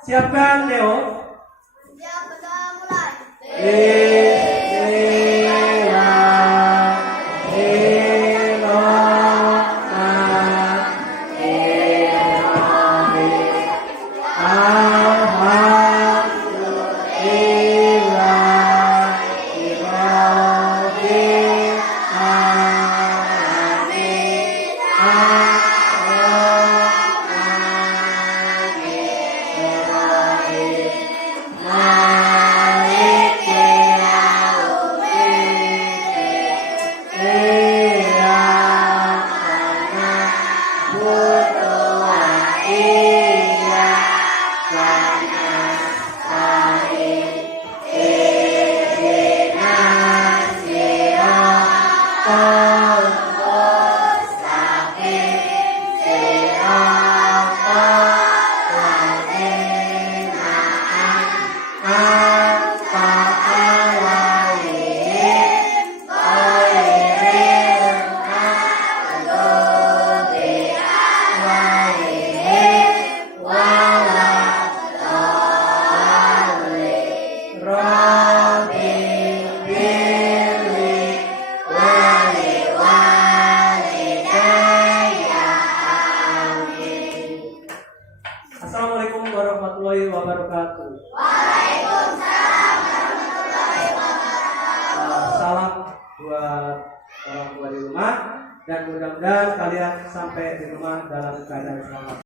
Siapkan Neo. Ya, kita mulai. wabarakatuh. Waalaikumsalam warahmatullahi wabarakatuh. Salam buat orang tua di rumah dan mudah-mudahan kalian sampai di rumah dalam keadaan selamat.